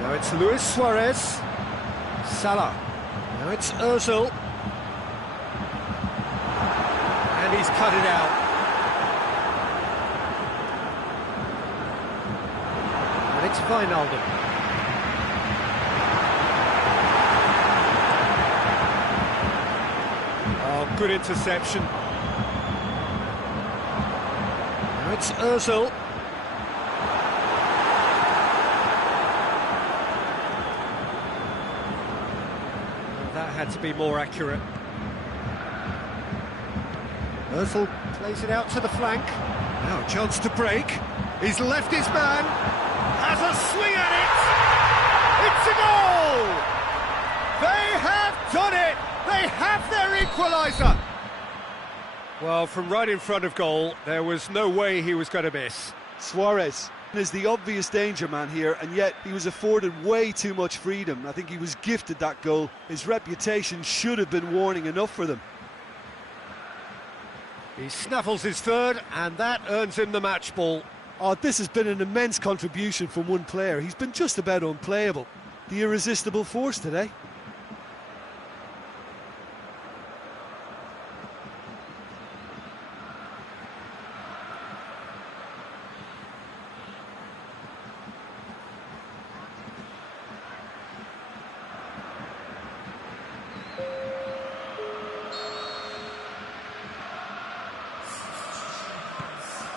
Now it's Luis Suarez. Salah. Now it's Ozil. And he's cut it out. And it's Wijnaldum. Oh, good interception. It's Ozil. That had to be more accurate. Ozil plays it out to the flank. Now a chance to break. He's left his man. Has a swing at it. It's a goal! They have done it! They have their equaliser! Well, from right in front of goal, there was no way he was going to miss. Suarez is the obvious danger man here, and yet he was afforded way too much freedom. I think he was gifted that goal. His reputation should have been warning enough for them. He snaffles his third, and that earns him the match ball. Oh, this has been an immense contribution from one player. He's been just about unplayable. The irresistible force today.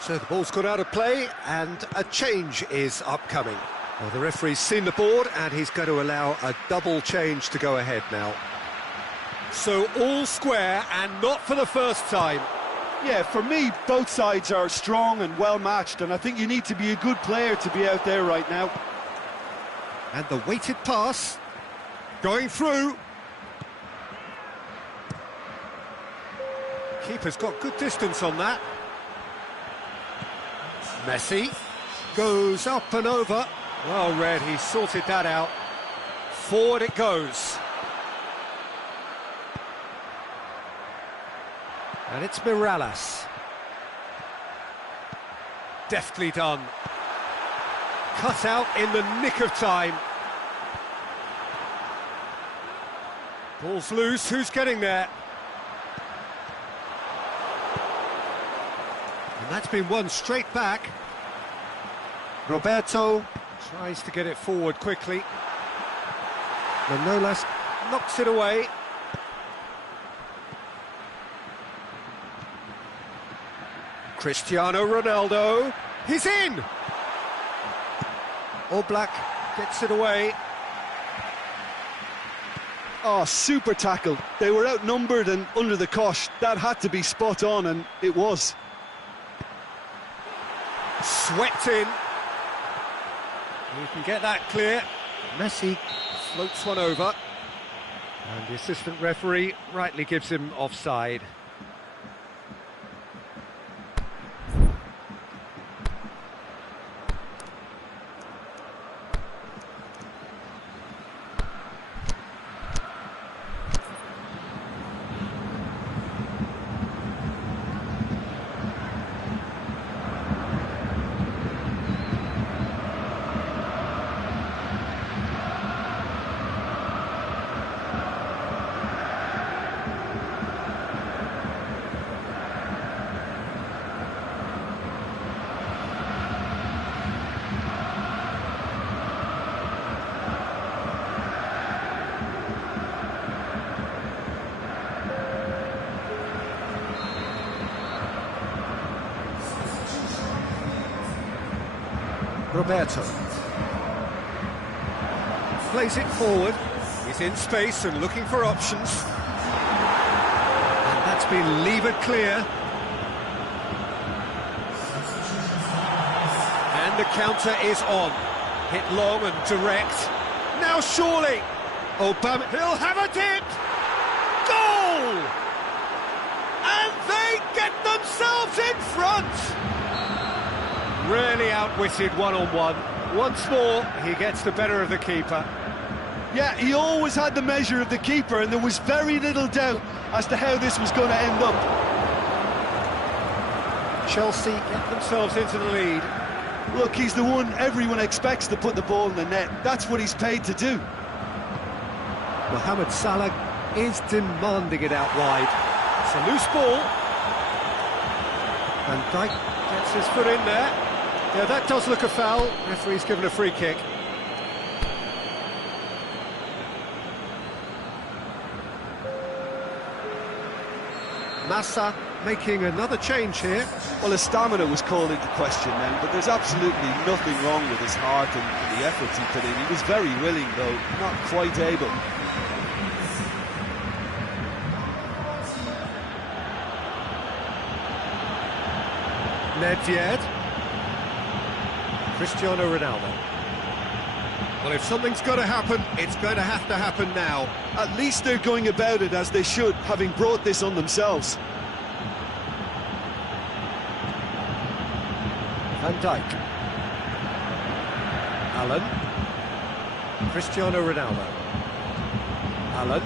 So the ball's gone out of play and a change is upcoming. Well, the referee's seen the board and he's going to allow a double change to go ahead now. So all square and not for the first time. Yeah, for me, both sides are strong and well matched, and I think you need to be a good player to be out there right now. And the weighted pass, going through. Keeper's got good distance on that. Messi goes up and over. Well read, he sorted that out. Forward it goes. And it's Mirallas. Deftly done. Cut out in the nick of time. Ball's loose, who's getting there? And that's been won straight back. Roberto tries to get it forward quickly. Manolas knocks it away. Cristiano Ronaldo, he's in! Oblak gets it away. Oh, super tackle. They were outnumbered and under the cosh. That had to be spot on, and it was. Swept in. You can get that clear. Messi floats one over. And the assistant referee rightly gives him offside. Roberto plays it forward. He's in space and looking for options. And that's been levered clear. And the counter is on. Hit long and direct. Now surely. Obama, he'll have a dip. Goal! And they get themselves in front. Really outwitted one-on-one. Once more, he gets the better of the keeper. Yeah, he always had the measure of the keeper, and there was very little doubt as to how this was going to end up. Chelsea get themselves into the lead. Look, he's the one everyone expects to put the ball in the net. That's what he's paid to do. Mohamed Salah is demanding it out wide. It's a loose ball. Van Dijk gets his foot in there. Yeah, that does look a foul. Referee's given a free kick. Massa making another change here. Well, his stamina was called into question then, but there's absolutely nothing wrong with his heart and the efforts he put in. He was very willing, though, not quite able. Nedved. Cristiano Ronaldo. Well, if something's got to happen, it's going to happen now. At least they're going about it as they should, having brought this on themselves. Van Dijk. Allen. Cristiano Ronaldo. Allen.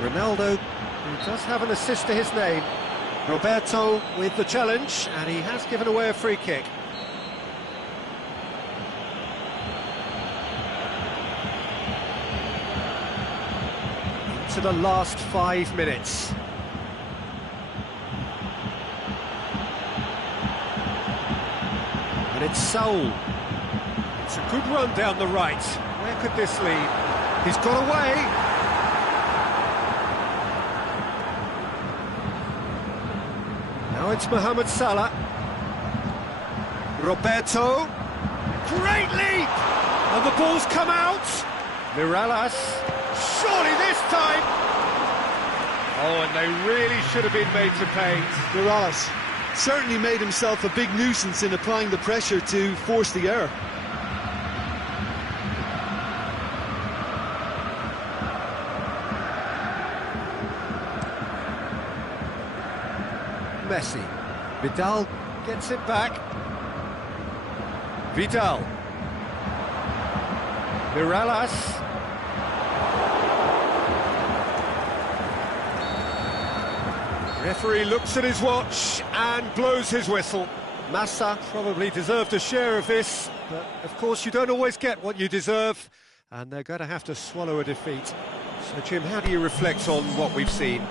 Ronaldo, who does have an assist to his name. Roberto with the challenge, and he has given away a free kick. To the last 5 minutes. And it's Saul. It's a good run down the right. Where could this lead? He's got away. Now it's Mohamed Salah. Roberto. Great leap! And the ball's come out. Mirallas. Surely this time. Oh, and they really should have been made to pay. Mirallas certainly made himself a big nuisance in applying the pressure to force the error. Messi. Vidal gets it back. Vidal. Mirallas. Referee looks at his watch and blows his whistle. Massa probably deserved a share of this, but of course you don't always get what you deserve, and they're going to have to swallow a defeat. So Jim, how do you reflect on what we've seen?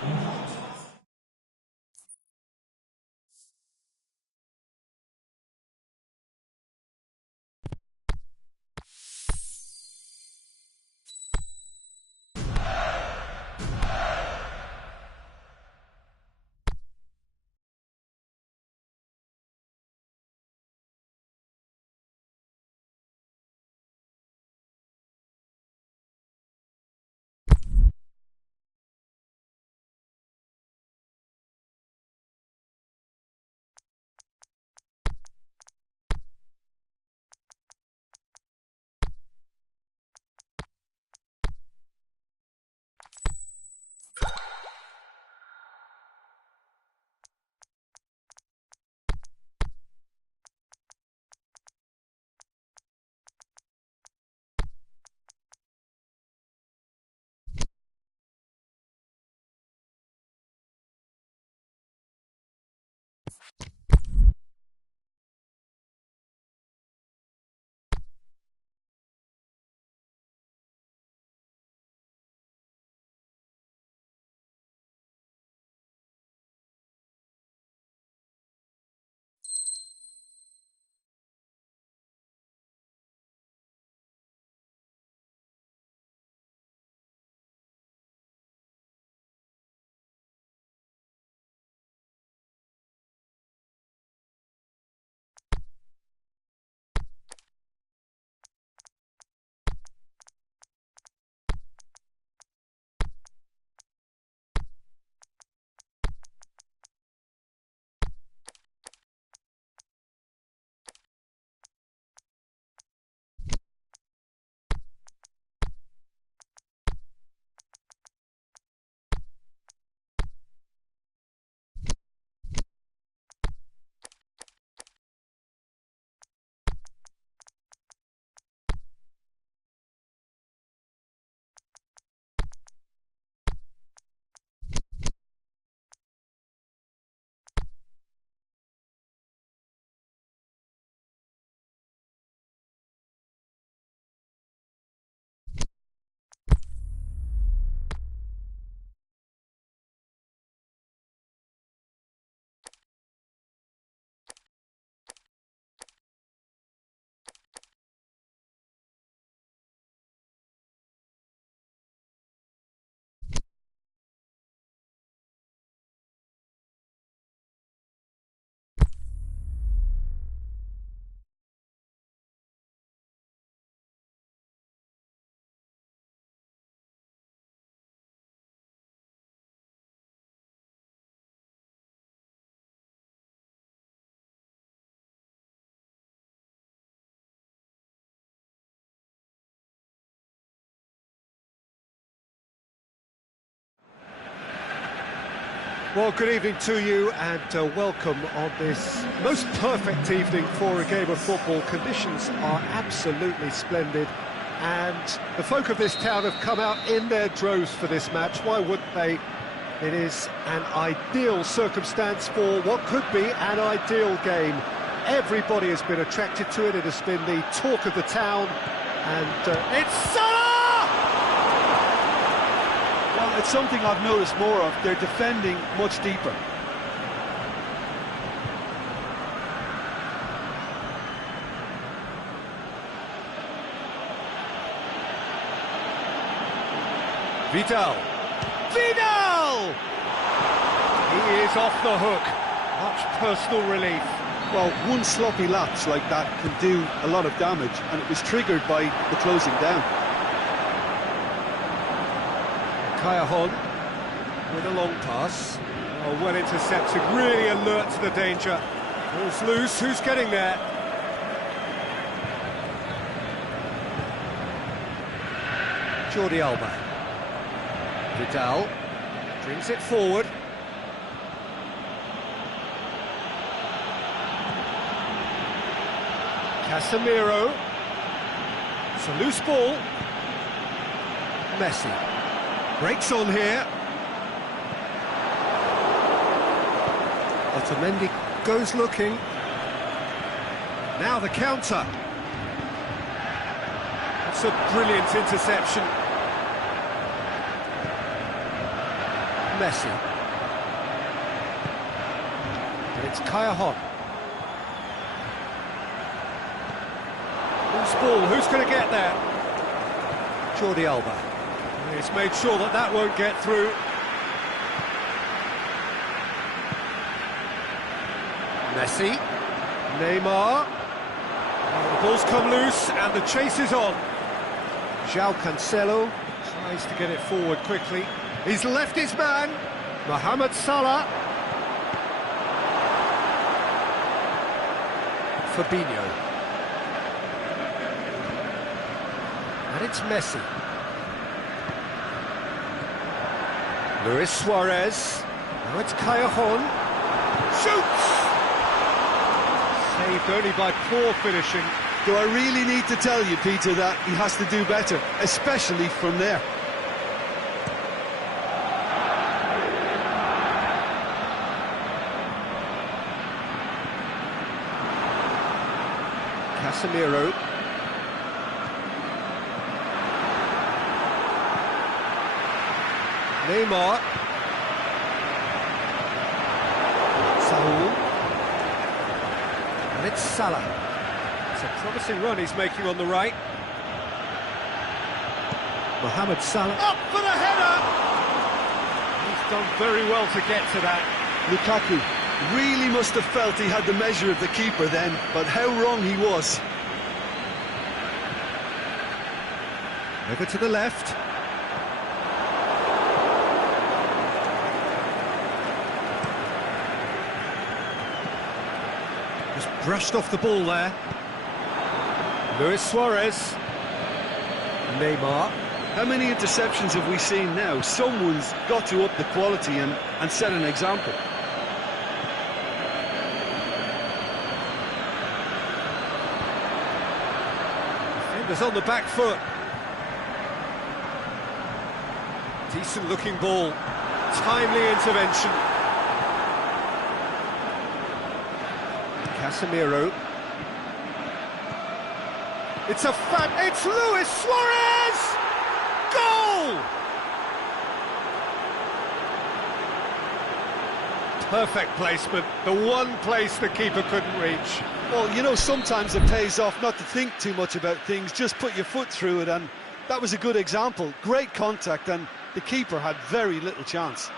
Well, good evening to you and welcome on this most perfect evening for a game of football. Conditions are absolutely splendid and the folk of this town have come out in their droves for this match. Why wouldn't they? It is an ideal circumstance for what could be an ideal game. Everybody has been attracted to it. It has been the talk of the town and it's Salah! Well, it's something I've noticed more of. They're defending much deeper. Vidal! Vidal! He is off the hook. Much personal relief. Well, one sloppy lapse like that can do a lot of damage, and it was triggered by the closing down. Kayahon with a long pass. Oh, well intercepted, really alert to the danger. Ball's loose, who's getting there? Jordi Alba. Vidal brings it forward. Casemiro. It's a loose ball. Messi. Breaks on here. Otamendi goes looking. Now the counter. That's a brilliant interception. Messi. And it's Kayahon. Loose ball, who's going to get there? Jordi Alba. He's made sure that that won't get through. Messi. Neymar. The ball's come loose and the chase is on. João Cancelo tries to get it forward quickly. He's left his man. Mohamed Salah. Fabinho. And it's Messi. Luis Suarez. Now it's Kayahon. Shoots! Saved only by poor finishing. Do I really need to tell you, Peter, that he has to do better, especially from there? Casemiro. Neymar. Saul. And it's Salah. It's a promising run he's making on the right. Mohamed Salah. Up for the header! He's done very well to get to that. Lukaku really must have felt he had the measure of the keeper then, but how wrong he was. Over to the left. Just brushed off the ball there. Luis Suarez. Neymar. How many interceptions have we seen now? Someone's got to up the quality and set an example. Defenders on the back foot. Decent looking ball. Timely intervention. Casemiro. It's it's Luis Suarez! Goal! Perfect placement, the one place the keeper couldn't reach. Well, you know, sometimes it pays off not to think too much about things, just put your foot through it, and that was a good example. Great contact, and the keeper had very little chance.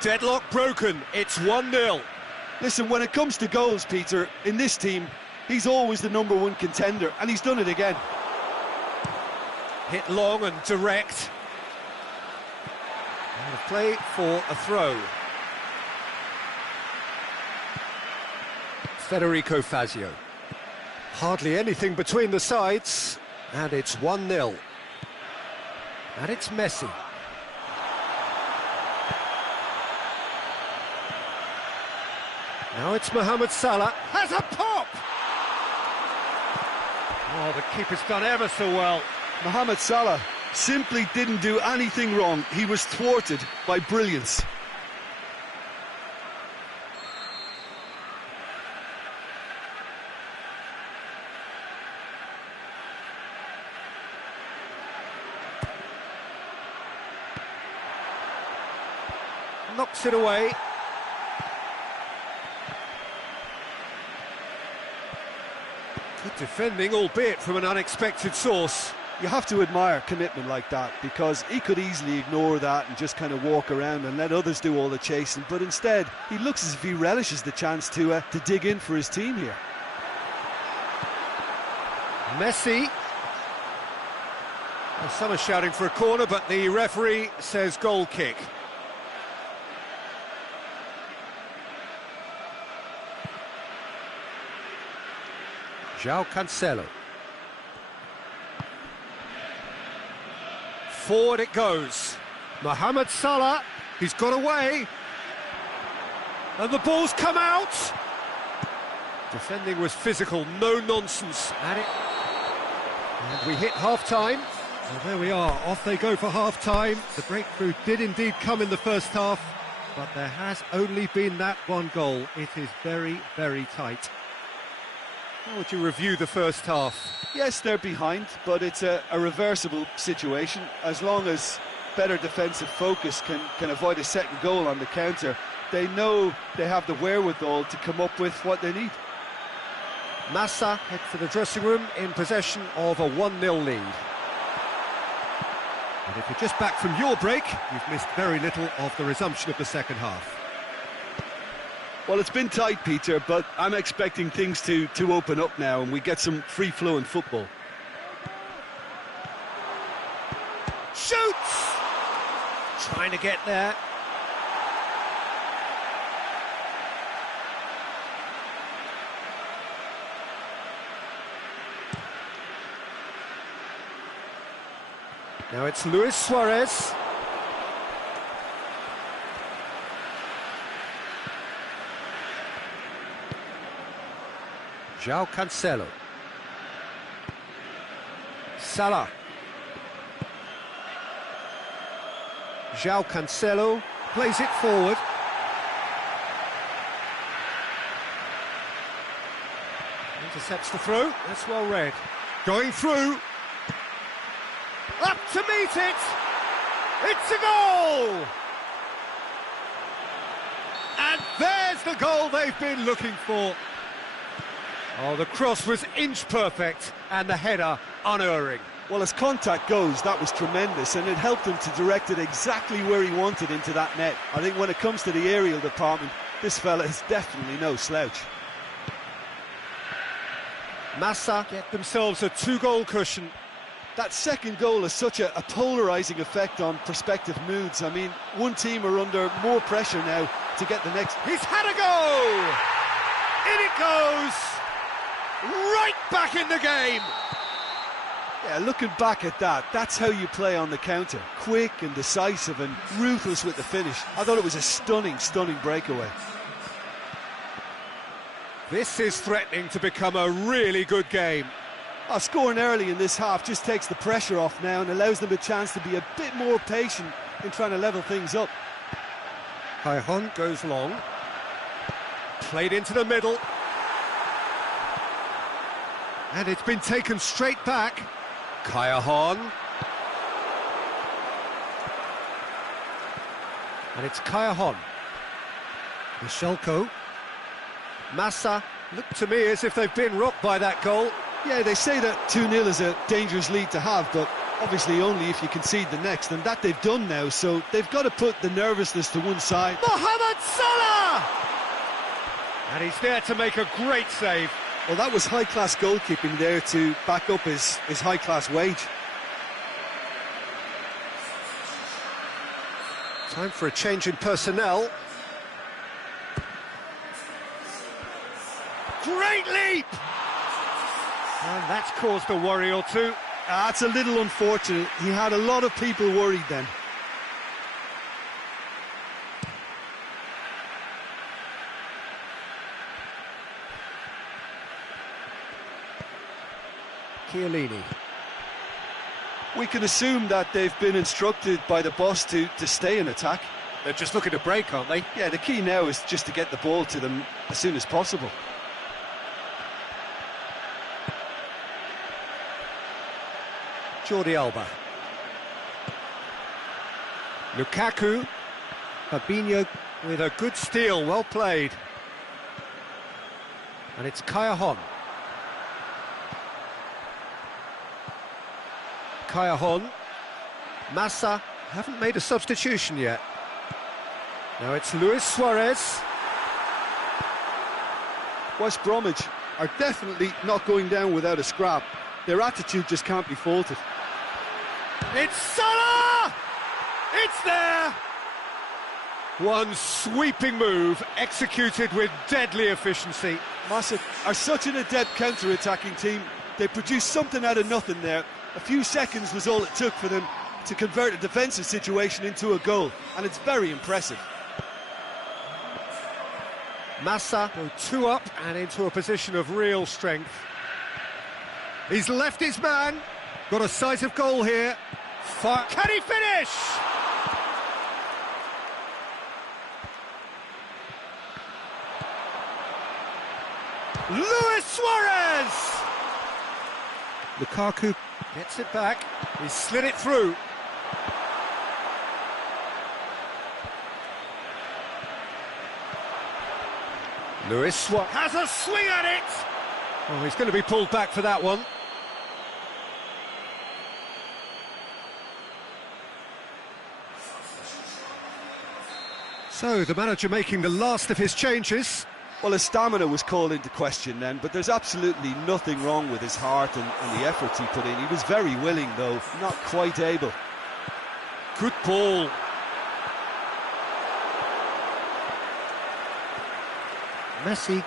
Deadlock broken, it's 1-0. Listen, when it comes to goals, Peter, in this team, he's always the #1 contender, and he's done it again. Hit long and direct. And a play for a throw. Federico Fazio. Hardly anything between the sides, and it's 1-0. And it's Messi. Now it's Mohamed Salah. Has a pop! Oh, the keeper's done ever so well. Mohamed Salah simply didn't do anything wrong. He was thwarted by brilliance. Knocks it away. Good defending, albeit from an unexpected source. You have to admire commitment like that, because he could easily ignore that and just kind of walk around and let others do all the chasing, but instead he looks as if he relishes the chance to dig in for his team here. Messi. Well, some are shouting for a corner, but the referee says goal kick. João Cancelo. Forward it goes. Mohamed Salah, he's got away. And the ball's come out. Defending was physical, no nonsense. And we hit half-time. Well, there we are, off they go for half-time. The breakthrough did indeed come in the first half, but there has only been that one goal. It is very, very tight. How would you review the first half? Yes, they're behind, but it's a reversible situation. As long as better defensive focus can avoid a second goal on the counter, they know they have the wherewithal to come up with what they need. Massa head for the dressing room in possession of a 1-0 lead. And if you're just back from your break, you've missed very little of the resumption of the second half. Well, it's been tight, Peter, but I'm expecting things to open up now and we get some free-flowing football. Shoots! Trying to get there. Now it's Luis Suarez. João Cancelo. Salah. João Cancelo plays it forward. Intercepts the throw. That's well read. Going through. Up to meet it. It's a goal. And there's the goal they've been looking for. Oh, the cross was inch perfect and the header unerring. Well, as contact goes, that was tremendous, and it helped him to direct it exactly where he wanted into that net. I think when it comes to the aerial department, this fella is definitely no slouch. Massa get themselves a 2-goal cushion. That second goal has such a polarising effect on prospective moods. I mean, one team are under more pressure now to get the next. He's had a go! In it goes! Right back in the game! Yeah, looking back at that, that's how you play on the counter. Quick and decisive and ruthless with the finish. I thought it was a stunning, stunning breakaway. This is threatening to become a really good game. Scoring early in this half just takes the pressure off now and allows them a chance to be a bit more patient in trying to level things up. Cajon goes long. Played into the middle. And it's been taken straight back. Cajon. And it's Cajon. Michelko. Massa looked to me as if they've been rocked by that goal. Yeah, they say that 2-0 is a dangerous lead to have, but obviously only if you concede the next, and that they've done now, so they've got to put the nervousness to one side. Mohamed Salah! And he's there to make a great save. Well, that was high-class goalkeeping there to back up his high-class wage. Time for a change in personnel. Great leap! And that's caused a worry or two. That's a little unfortunate. He had a lot of people worried then. Chiellini. We can assume that they've been instructed by the boss to stay in attack. They're just looking to break, aren't they? Yeah, the key now is just to get the ball to them as soon as possible. Jordi Alba. Lukaku. Fabinho with a good steal, well played. And it's Cajon. Cajon. Massa haven't made a substitution yet. Now it's Luis Suarez. West Bromwich are definitely not going down without a scrap. Their attitude just can't be faulted. It's Salah! It's there! One sweeping move, executed with deadly efficiency. Massa are such an adept counter-attacking team. They produced something out of nothing there. A few seconds was all it took for them to convert a defensive situation into a goal, and it's very impressive. Massa go 2 up and into a position of real strength. He's left his man. Got a sight of goal here. Can he finish? Luis Suarez! Lukaku gets it back. He slid it through. Luis Suarez has a swing at it! Oh, he's going to be pulled back for that one. So, the manager making the last of his changes. Well, his stamina was called into question then, but there's absolutely nothing wrong with his heart and the efforts he put in. He was very willing, though, not quite able. Good ball. Messi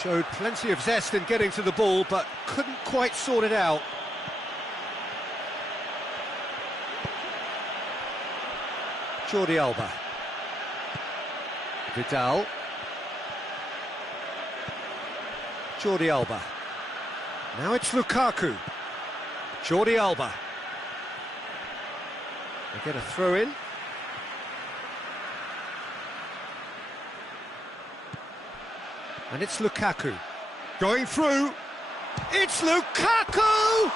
showed plenty of zest in getting to the ball, but couldn't quite sort it out. Jordi Alba. Vidal. Jordi Alba. Now it's Lukaku. Jordi Alba. They get a throw in. And it's Lukaku. Going through. It's Lukaku!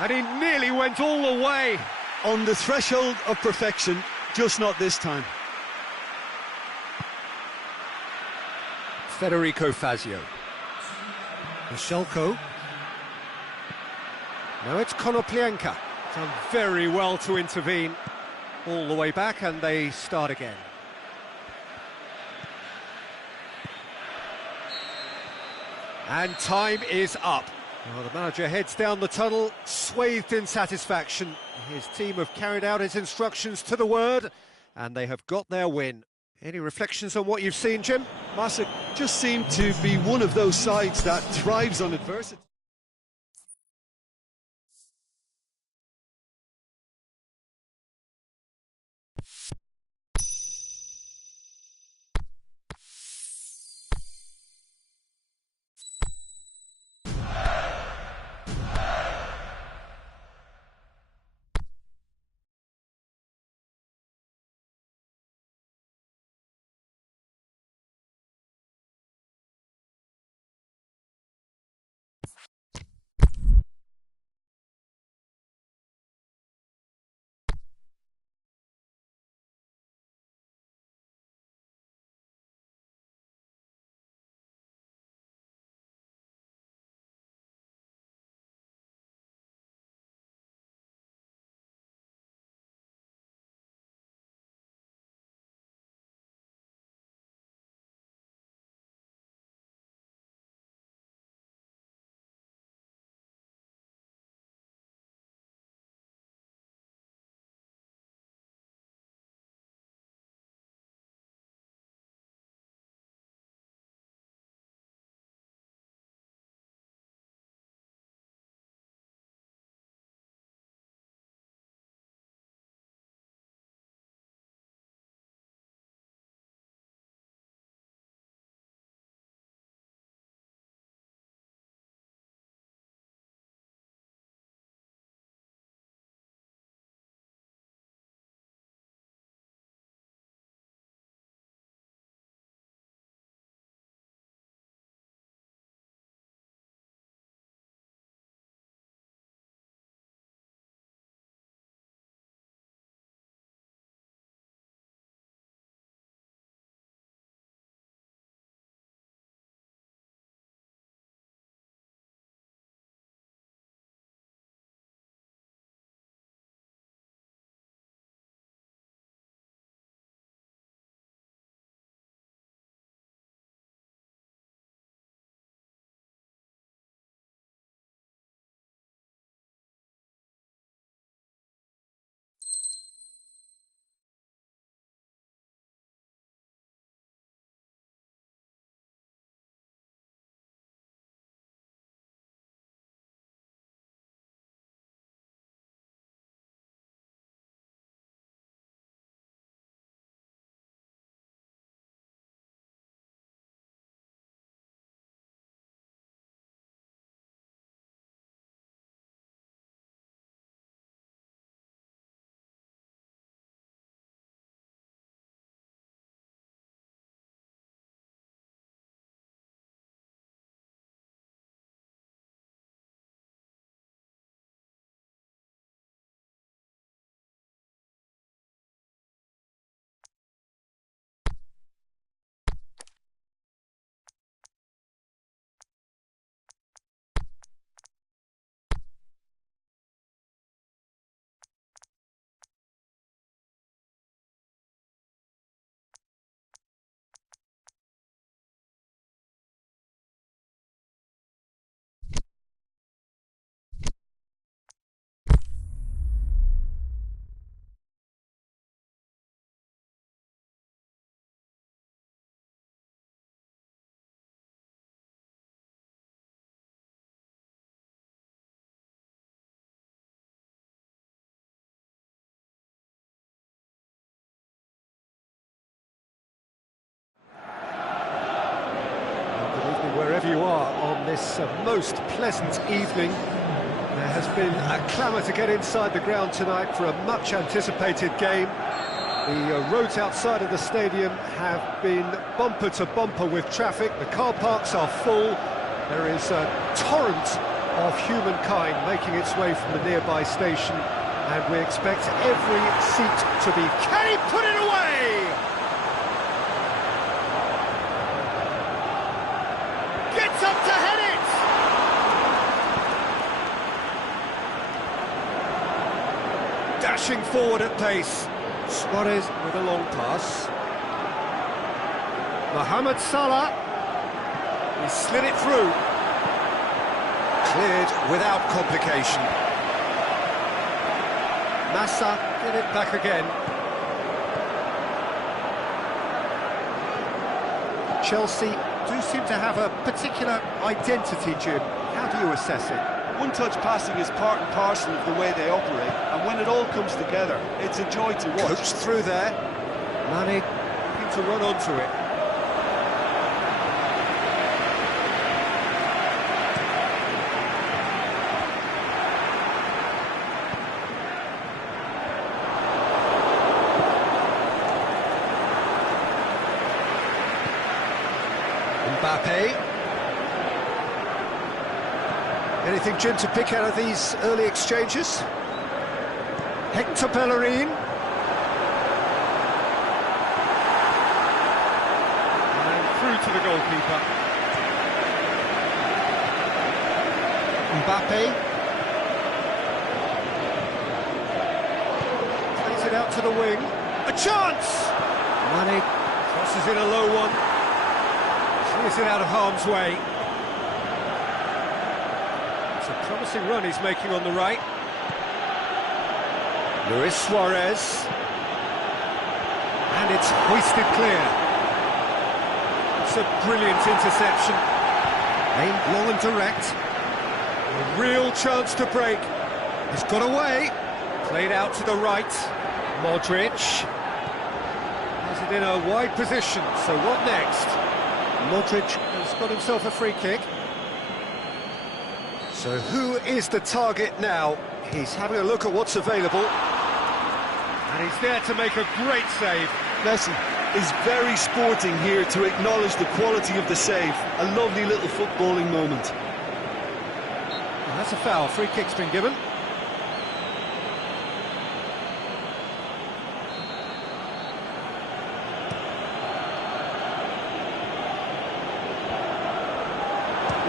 And he nearly went all the way. On the threshold of perfection, just not this time. Federico Fazio. Michelko. Now it's Konoplyanka. Done very well to intervene. All the way back, and they start again. And time is up. Well, the manager heads down the tunnel, swathed in satisfaction. His team have carried out his instructions to the word, and they have got their win. Any reflections on what you've seen, Jim? Massa just seemed to be one of those sides that thrives on adversity. wherever you are on this most pleasant evening. There has been a clamour to get inside the ground tonight for a much-anticipated game. The roads outside of the stadium have been bumper to bumper with traffic. The car parks are full. There is a torrent of humankind making its way from the nearby station, and we expect every seat to be... Can he put it away? Gets up to head it! Dashing forward at pace. Suarez with a long pass. Mohamed Salah. He slid it through. Cleared without complication. Massa did it back again. Chelsea do seem to have a particular identity, Jim. How do you assess it? One-touch passing is part and parcel of the way they operate, and when it all comes together, it's a joy to watch. Coached through there. Mane looking to run onto it. Mbappe. Anything, Jim, to pick out of these early exchanges? Hector Bellerin. And through to the goalkeeper. Mbappe. Plays it out to the wing. A chance! Mane crosses in a low one. Clears it out of harm's way. It's a promising run he's making on the right. Luis Suarez. And it's hoisted clear. It's a brilliant interception. Aimed long and direct. A real chance to break. He's got away. Played out to the right. Modric. Has it in a wide position, so what next? Modric has got himself a free kick. So who is the target now? He's having a look at what's available. And he's there to make a great save. Messi is very sporting here to acknowledge the quality of the save. A lovely little footballing moment. And that's a foul. Free kick's been given.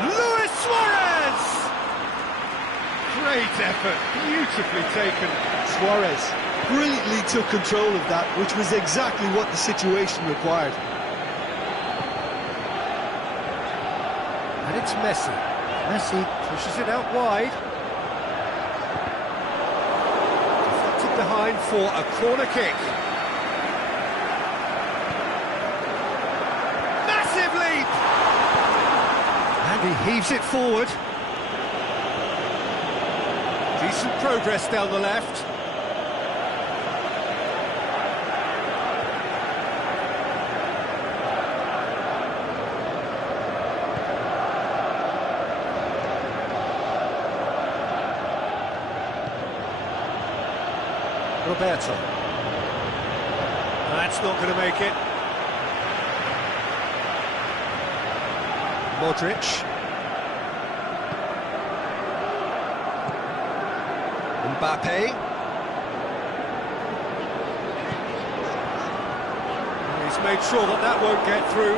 Luis Suarez! Great effort, beautifully taken. Suarez brilliantly took control of that, which was exactly what the situation required. And it's Messi. Messi pushes it out wide. Deflected behind for a corner kick. Massive leap! And he heaves it forward. Decent progress down the left. Roberto. That's not going to make it. Modric. Mbappe. He's made sure that that won't get through.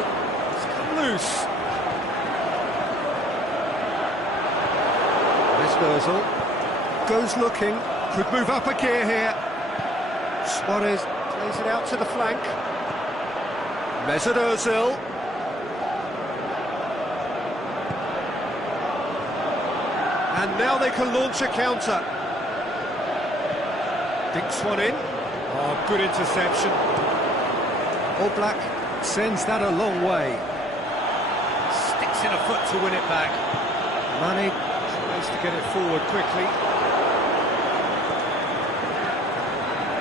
It's come loose. There's Ozil. Goes looking. Could move up a gear here. Suarez plays it out to the flank. Mesut Ozil. And now they can launch a counter. Dinks one in. Oh, good interception. Oblak sends that a long way. Sticks in a foot to win it back. Mane tries to get it forward quickly.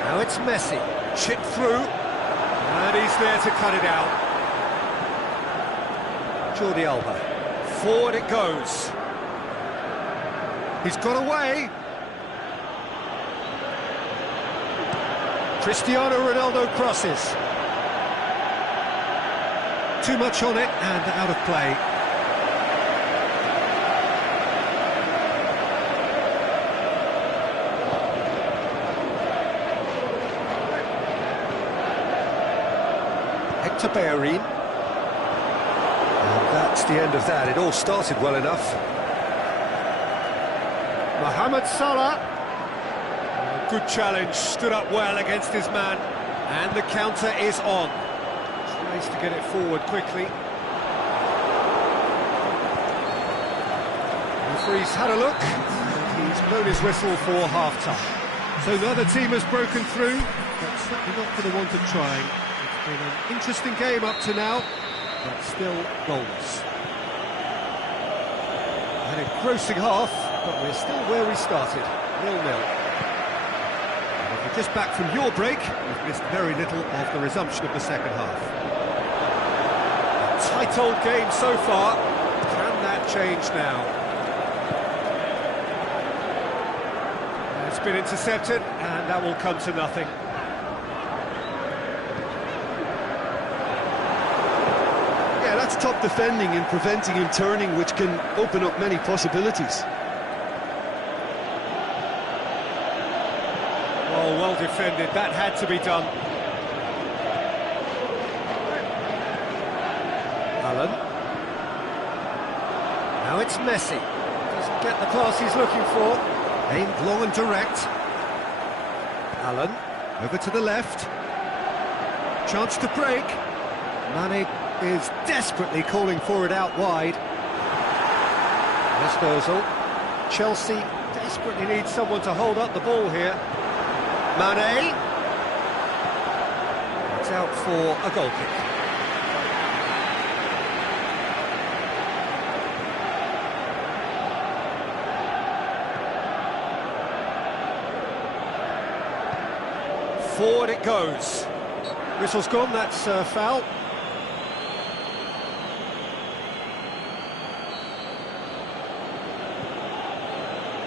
Now it's Messi, chipped through, and he's there to cut it out. Jordi Alba, Forward it goes. He's got away. Cristiano Ronaldo crosses. Too much on it and out of play. Bellerin. And that's the end of that. It all started well enough. Mohamed Salah. Good challenge, stood up well against his man. And the counter is on. Tries to get it forward quickly. The referee's had a look. And he's blown his whistle for half-time. So the other team has broken through, but certainly not for the want of trying. It's been an interesting game up to now, but still goalless. An engrossing half, but we're still where we started, 0-0. And if you're just back from your break, you've missed very little of the resumption of the second half. A tight old game so far. Can that change now? It's been intercepted, and that will come to nothing. That's top defending and preventing him turning, which can open up many possibilities. Oh, well defended, that had to be done. Allen. Now it's Messi. Doesn't get the pass he's looking for. Aimed long and direct. Allen, over to the left. Chance to break. Mane is desperately calling for it out wide. There's Ozil. Chelsea desperately needs someone to hold up the ball here. Mane. It's out for a goal kick. Forward it goes. Whistle's gone, that's foul.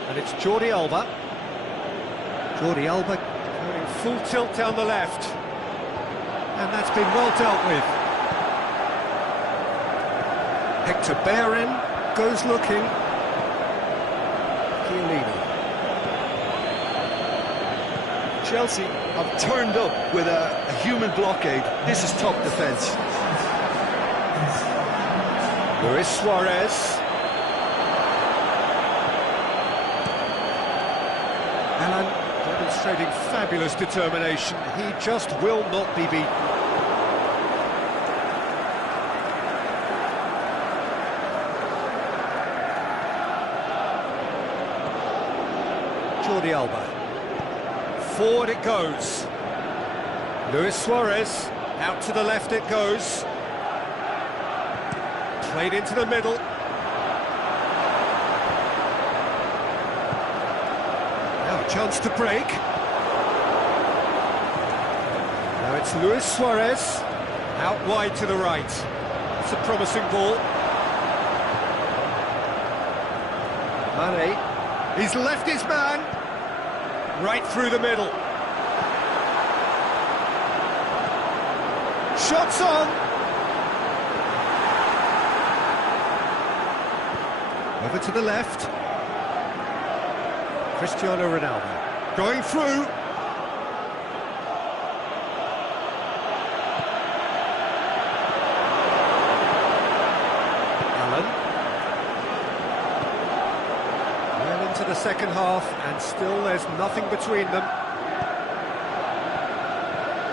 And it's Jordi Alba. Jordi Alba going full tilt down the left. And that's been well dealt with. Hector Bellerin goes looking. Chiellini. Chelsea have turned up with a human blockade. This is top defence. Luis Suarez. Alan demonstrating fabulous determination. He just will not be beaten. Jordi Alba. Forward it goes. Luis Suarez. Out to the left it goes. Played into the middle. Chance to break. Now it's Luis Suarez. Out wide to the right. It's a promising ball. Mane. He's left his man. Right through the middle. Shots on. Over to the left. Cristiano Ronaldo going through. Allen. Well into the second half, and still there's nothing between them.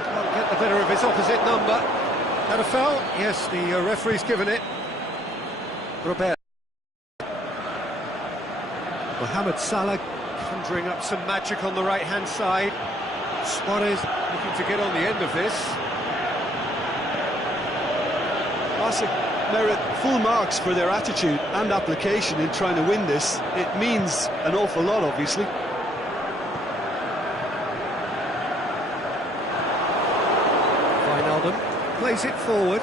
Can't get the better of his opposite number. Had a foul? Yes, the referee's given it. Robert. Mohamed Salah conjuring up some magic on the right-hand side. Suarez looking to get on the end of this. Classic merit full marks for their attitude and application in trying to win this. It means an awful lot, obviously. Wijnaldum plays it forward.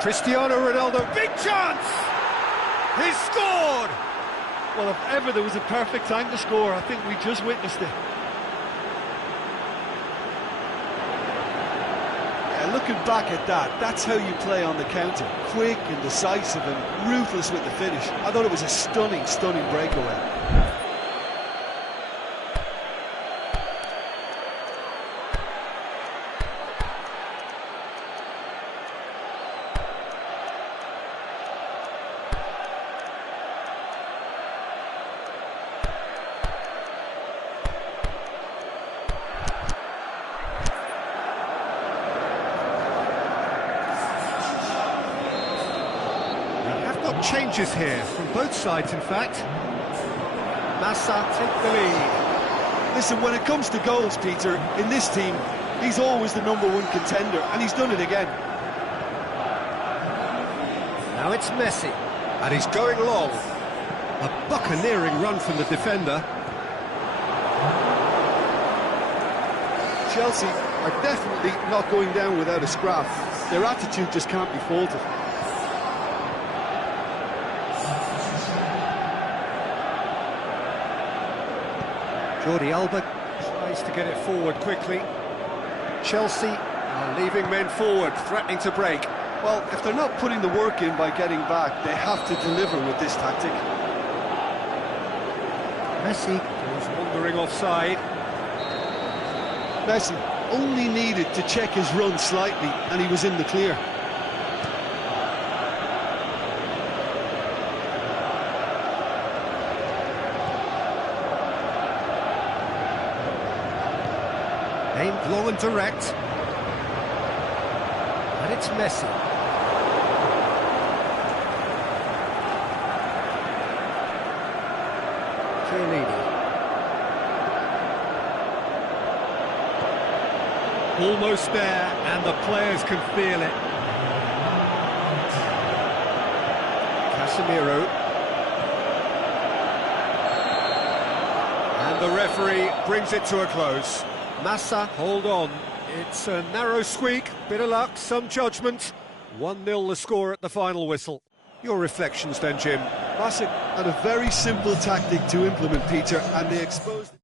Cristiano Ronaldo, big chance! He's scored! Well, if ever there was a perfect time to score, I think we just witnessed it. Yeah, looking back at that, that's how you play on the counter. Quick and decisive and ruthless with the finish. I thought it was a stunning, stunning breakaway. Changes here from both sides, in fact. Massa take the lead. Listen, when it comes to goals, Peter, in this team, he's always the #1 contender, and he's done it again. Now it's Messi, and he's going long. A buccaneering run from the defender. Chelsea are definitely not going down without a scrap. Their attitude just can't be faulted. Jordi Alba tries to get it forward quickly. Chelsea are leaving men forward, threatening to break. Well, if they're not putting the work in by getting back, they have to deliver with this tactic. Messi goes wandering offside. Messi only needed to check his run slightly, and he was in the clear. Aimed long and direct. And it's Messi. Chiellini. Almost there, and the players can feel it. Casemiro. And the referee brings it to a close. Massa, hold on. It's a narrow squeak, bit of luck, some judgment. 1-0 the score at the final whistle. Your reflections then, Jim? Massa had a very simple tactic to implement, Peter, and they exposed it.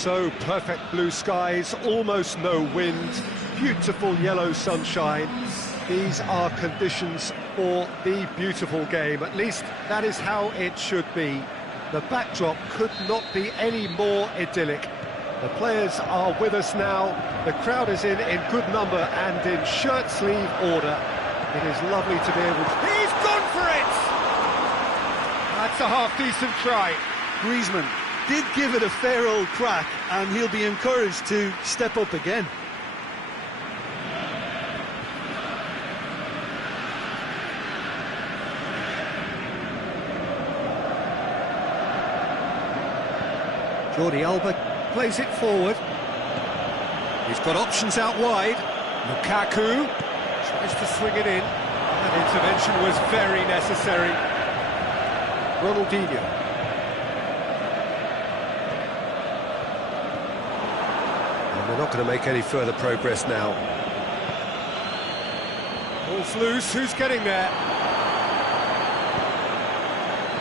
So perfect blue skies, almost no wind, beautiful yellow sunshine. These are conditions for the beautiful game. At least that is how it should be. The backdrop could not be any more idyllic. The players are with us now. The crowd is in good number and in shirt-sleeve order. It is lovely to be able to... He's gone for it! That's a half-decent try. Griezmann did give it a fair old crack, and he'll be encouraged to step up again. Jordi Alba plays it forward. He's got options out wide. Lukaku tries to swing it in. That intervention was very necessary. Ronaldinho. And they're not going to make any further progress now. Ball's loose, who's getting there?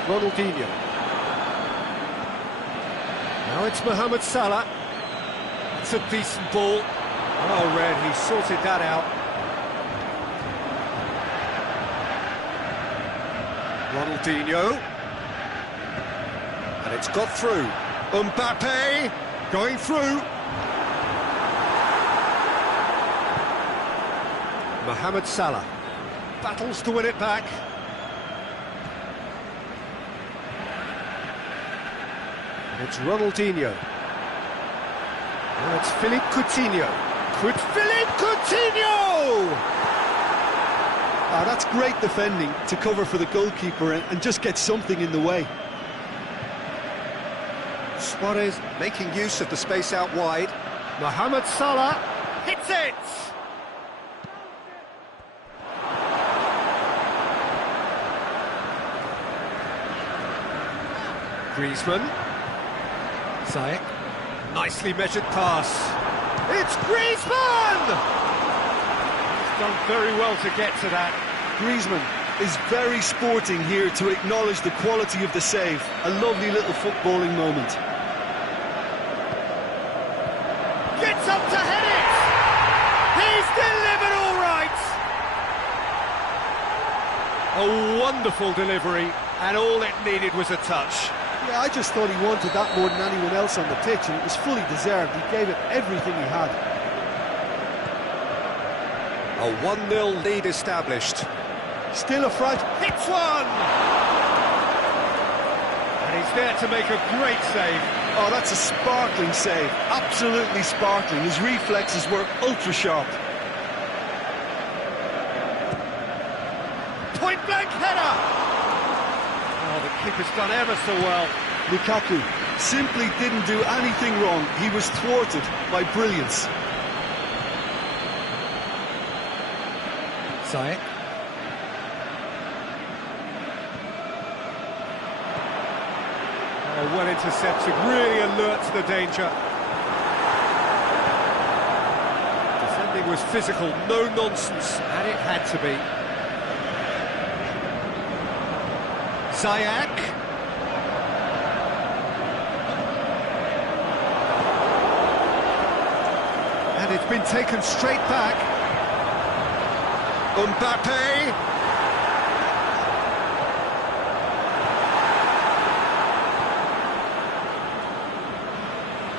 Ronaldinho. Now it's Mohamed Salah. It's a decent ball. Oh, Red, he sorted that out. Ronaldinho. And it's got through. Mbappe going through. Mohamed Salah battles to win it back. It's Ronaldinho. Now it's Philippe Coutinho. Philippe Coutinho! Ah, that's great defending to cover for the goalkeeper and just get something in the way. Suarez making use of the space out wide. Mohamed Salah hits it! Griezmann. Ziyech. Nicely measured pass. It's Griezmann! He's done very well to get to that. Griezmann is very sporting here to acknowledge the quality of the save. A lovely little footballing moment. Gets up to head it! He's delivered all right! A wonderful delivery, and all it needed was a touch. Yeah, I just thought he wanted that more than anyone else on the pitch, and it was fully deserved. He gave it everything he had. A 1-0 lead established. Still a fright. Hits one! And he's there to make a great save. Oh, that's a sparkling save. Absolutely sparkling. His reflexes were ultra-sharp. Point-blank header! Oh, the keeper's done ever so well. Lukaku simply didn't do anything wrong. He was thwarted by brilliance. Ziyech. Oh, well intercepted, really alert to the danger. Defending was physical, no nonsense, and it had to be. Ziyech. And it's been taken straight back. Mbappe.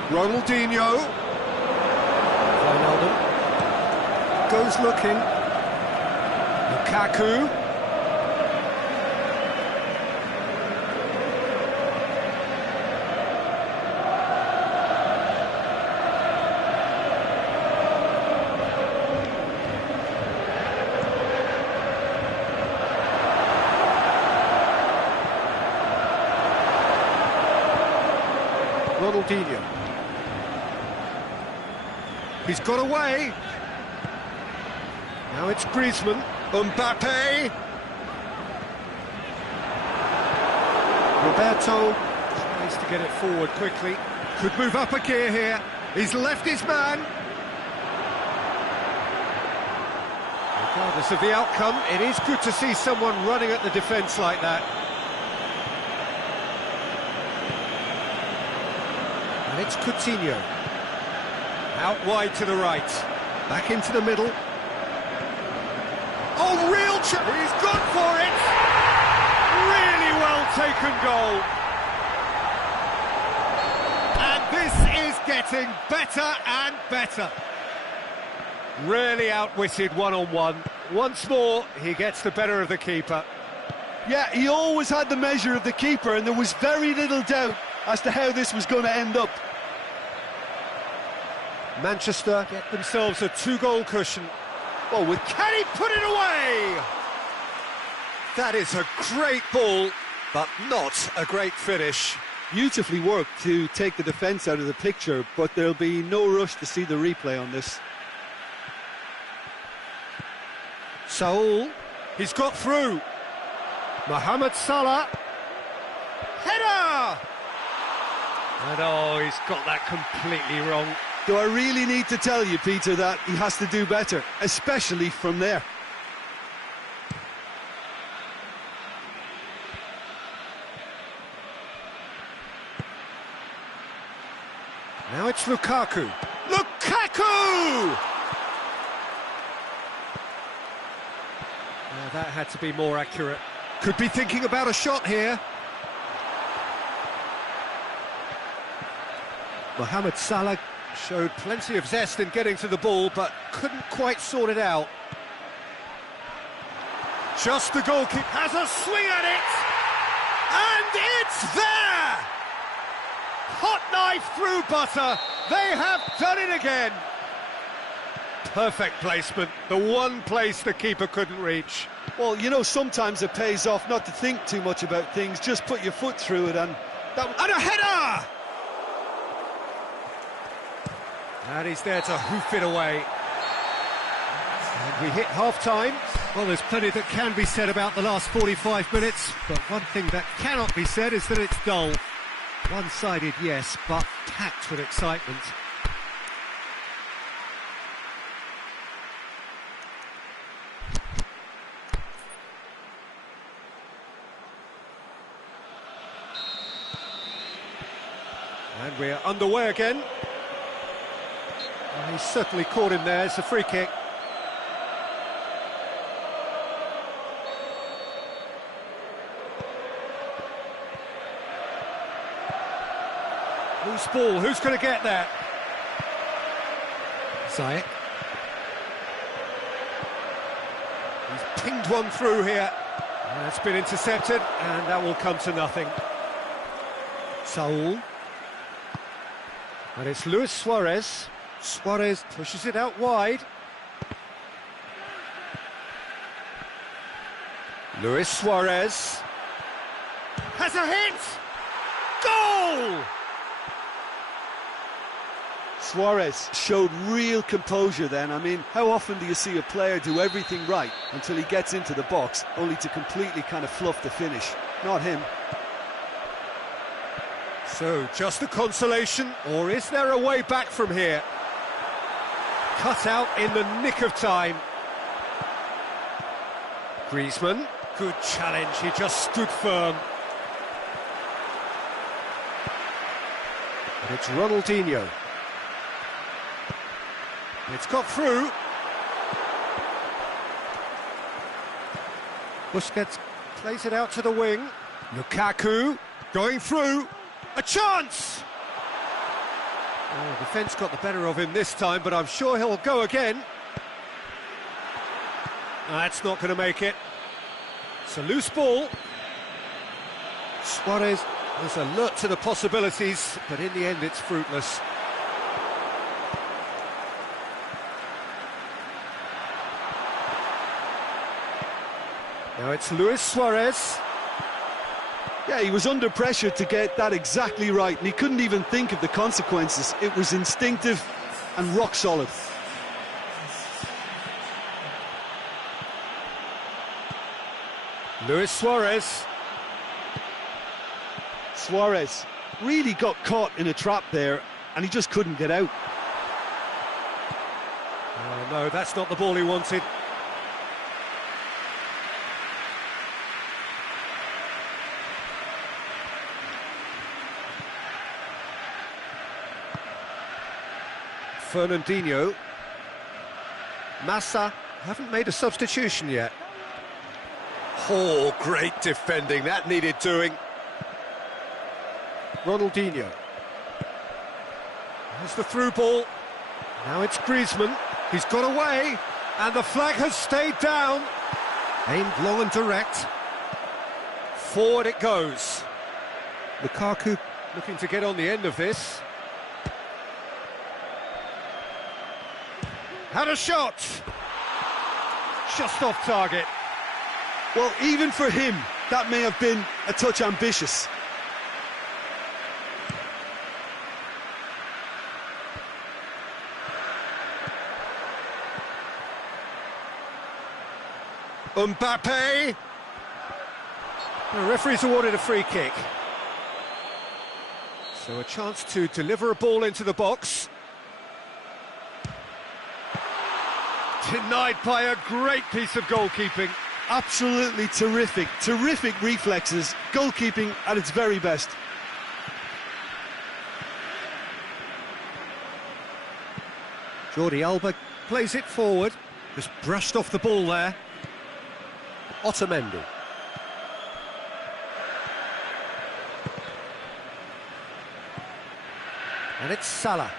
Ronaldinho. Ronaldo. Goes looking. Lukaku. Ronaldinho. He's got away. Now it's Griezmann. Mbappe. Roberto tries to get it forward quickly. Could move up a gear here. He's left his man. Regardless of the outcome, it is good to see someone running at the defence like that. And It's Coutinho. Out wide to the right. Back into the middle. Oh, real chance! He's gone for it! Really well taken goal. And this is getting better and better. Really outwitted one-on-one. Once more, he gets the better of the keeper. Yeah, he always had the measure of the keeper, and there was very little doubt as to how this was going to end up. Manchester get themselves a 2-goal cushion. Oh, can he put it away? That is a great ball, but not a great finish. Beautifully worked to take the defence out of the picture, but there'll be no rush to see the replay on this. Saul, he's got through. Mohamed Salah. Header! And oh, he's got that completely wrong. Do I really need to tell you, Peter, that he has to do better, especially from there? Now it's Lukaku. Lukaku! That had to be more accurate. Could be thinking about a shot here. Mohamed Salah showed plenty of zest in getting to the ball, but couldn't quite sort it out. Just the goalkeeper has a swing at it, and it's there! Hot knife through butter. They have done it again. Perfect placement, the one place the keeper couldn't reach. Well, you know, sometimes it pays off not to think too much about things, just put your foot through it, and a header! And he's there to hoof it away. And we hit half-time. Well, there's plenty that can be said about the last 45 minutes, but one thing that cannot be said is that it's dull. One-sided, yes, but packed with excitement. And we're underway again. Well, he's certainly caught him there. It's a free kick. Loose ball, who's going to get there? Ziyech. He's pinged one through here. And it's been intercepted, and that will come to nothing. Saul. And it's Luis Suarez. Suarez pushes it out wide. Luis Suarez has a hit! Goal! Suarez showed real composure then. I mean, how often do you see a player do everything right until he gets into the box, only to completely kind of fluff the finish? Not him. So, just a consolation, or is there a way back from here? Cut out in the nick of time. Griezmann, good challenge, he just stood firm. And it's Ronaldinho. It's got through. Busquets plays it out to the wing. Lukaku going through. A chance! Oh, defence got the better of him this time, but I'm sure he'll go again. That's not going to make it. It's a loose ball. Suarez was alert to the possibilities, but in the end it's fruitless. Now it's Luis Suarez. Yeah, he was under pressure to get that exactly right, and he couldn't even think of the consequences. It was instinctive and rock solid. Luis Suarez. Suarez really got caught in a trap there, and he just couldn't get out. Oh no, that's not the ball he wanted. Fernandinho. Massa haven't made a substitution yet. Oh, great defending, that needed doing. Ronaldinho. There's the through ball. Now it's Griezmann. He's got away, and the flag has stayed down. Aimed long and direct. Forward it goes. Lukaku looking to get on the end of this. Had a shot! Just off target. Well, even for him, that may have been a touch ambitious. Mbappe! The referee's awarded a free kick. So a chance to deliver a ball into the box. Denied by a great piece of goalkeeping. Absolutely terrific, terrific reflexes, goalkeeping at its very best. Jordi Alba plays it forward, just brushed off the ball there. Otamendi. And it's Salah.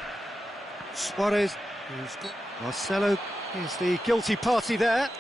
Suarez, who's got Marcelo is the guilty party there.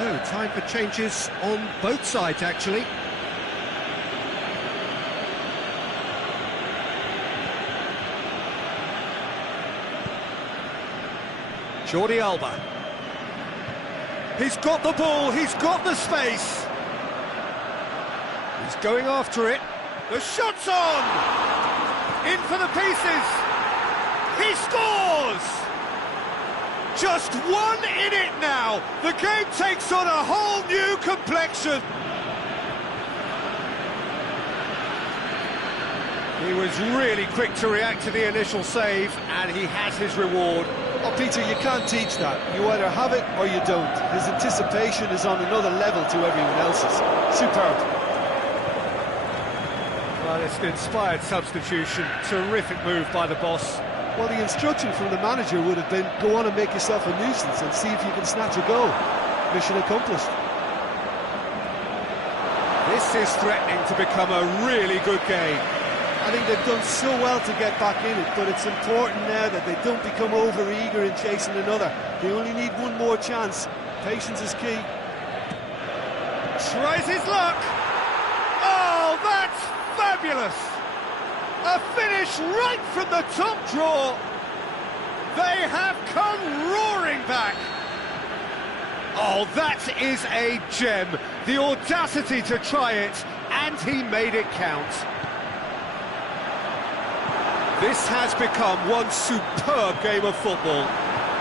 So, time for changes on both sides, actually. Jordi Alba. He's got the ball, he's got the space. He's going after it. The shot's on! In for the pieces! He scores! Just 1 in it now. The game takes on a whole new complexion. He was really quick to react to the initial save, and he has his reward. Oh, Peter, you can't teach that. You either have it or you don't. His anticipation is on another level to everyone else's. Superb. Well, it's an inspired substitution. Terrific move by the boss. Well, the instruction from the manager would have been, go on and make yourself a nuisance and see if you can snatch a goal. Mission accomplished. This is threatening to become a really good game. I think they've done so well to get back in it, but it's important now that they don't become over-eager in chasing another. They only need one more chance. Patience is key. Tries his luck. Oh, that's fabulous. A finish right from the top draw. They have come roaring back. Oh, that is a gem. The audacity to try it, and he made it count. This has become one superb game of football.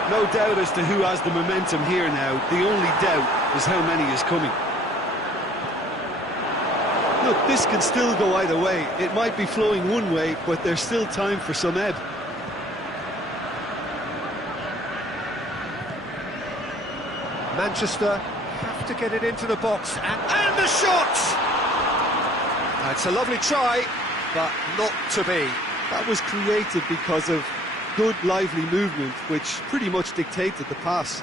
No doubt as to who has the momentum here now. The only doubt is how many is coming. Look, this can still go either way. It might be flowing one way, but there's still time for some ebb. Manchester have to get it into the box, and the shot! That's a lovely try, but not to be. That was created because of good, lively movement, which pretty much dictated the pass.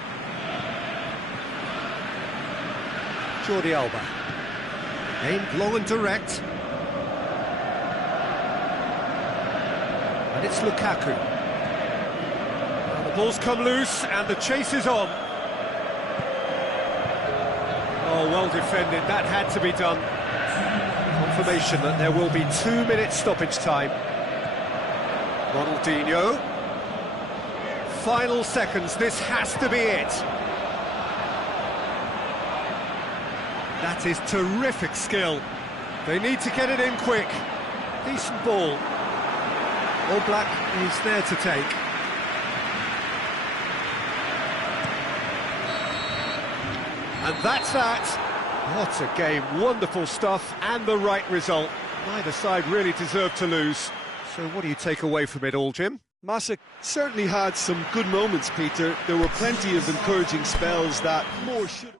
Jordi Alba. Aimed long and direct. And it's Lukaku. And the ball's come loose, and the chase is on. Oh, well defended. That had to be done. Confirmation that there will be 2 minutes stoppage time. Ronaldinho. Final seconds, this has to be it. That is terrific skill. They need to get it in quick. Decent ball. All Black is there to take. And that's that. What a game. Wonderful stuff and the right result. Neither side really deserved to lose. So what do you take away from it all, Jim? Massa certainly had some good moments, Peter. There were plenty of encouraging spells that more should...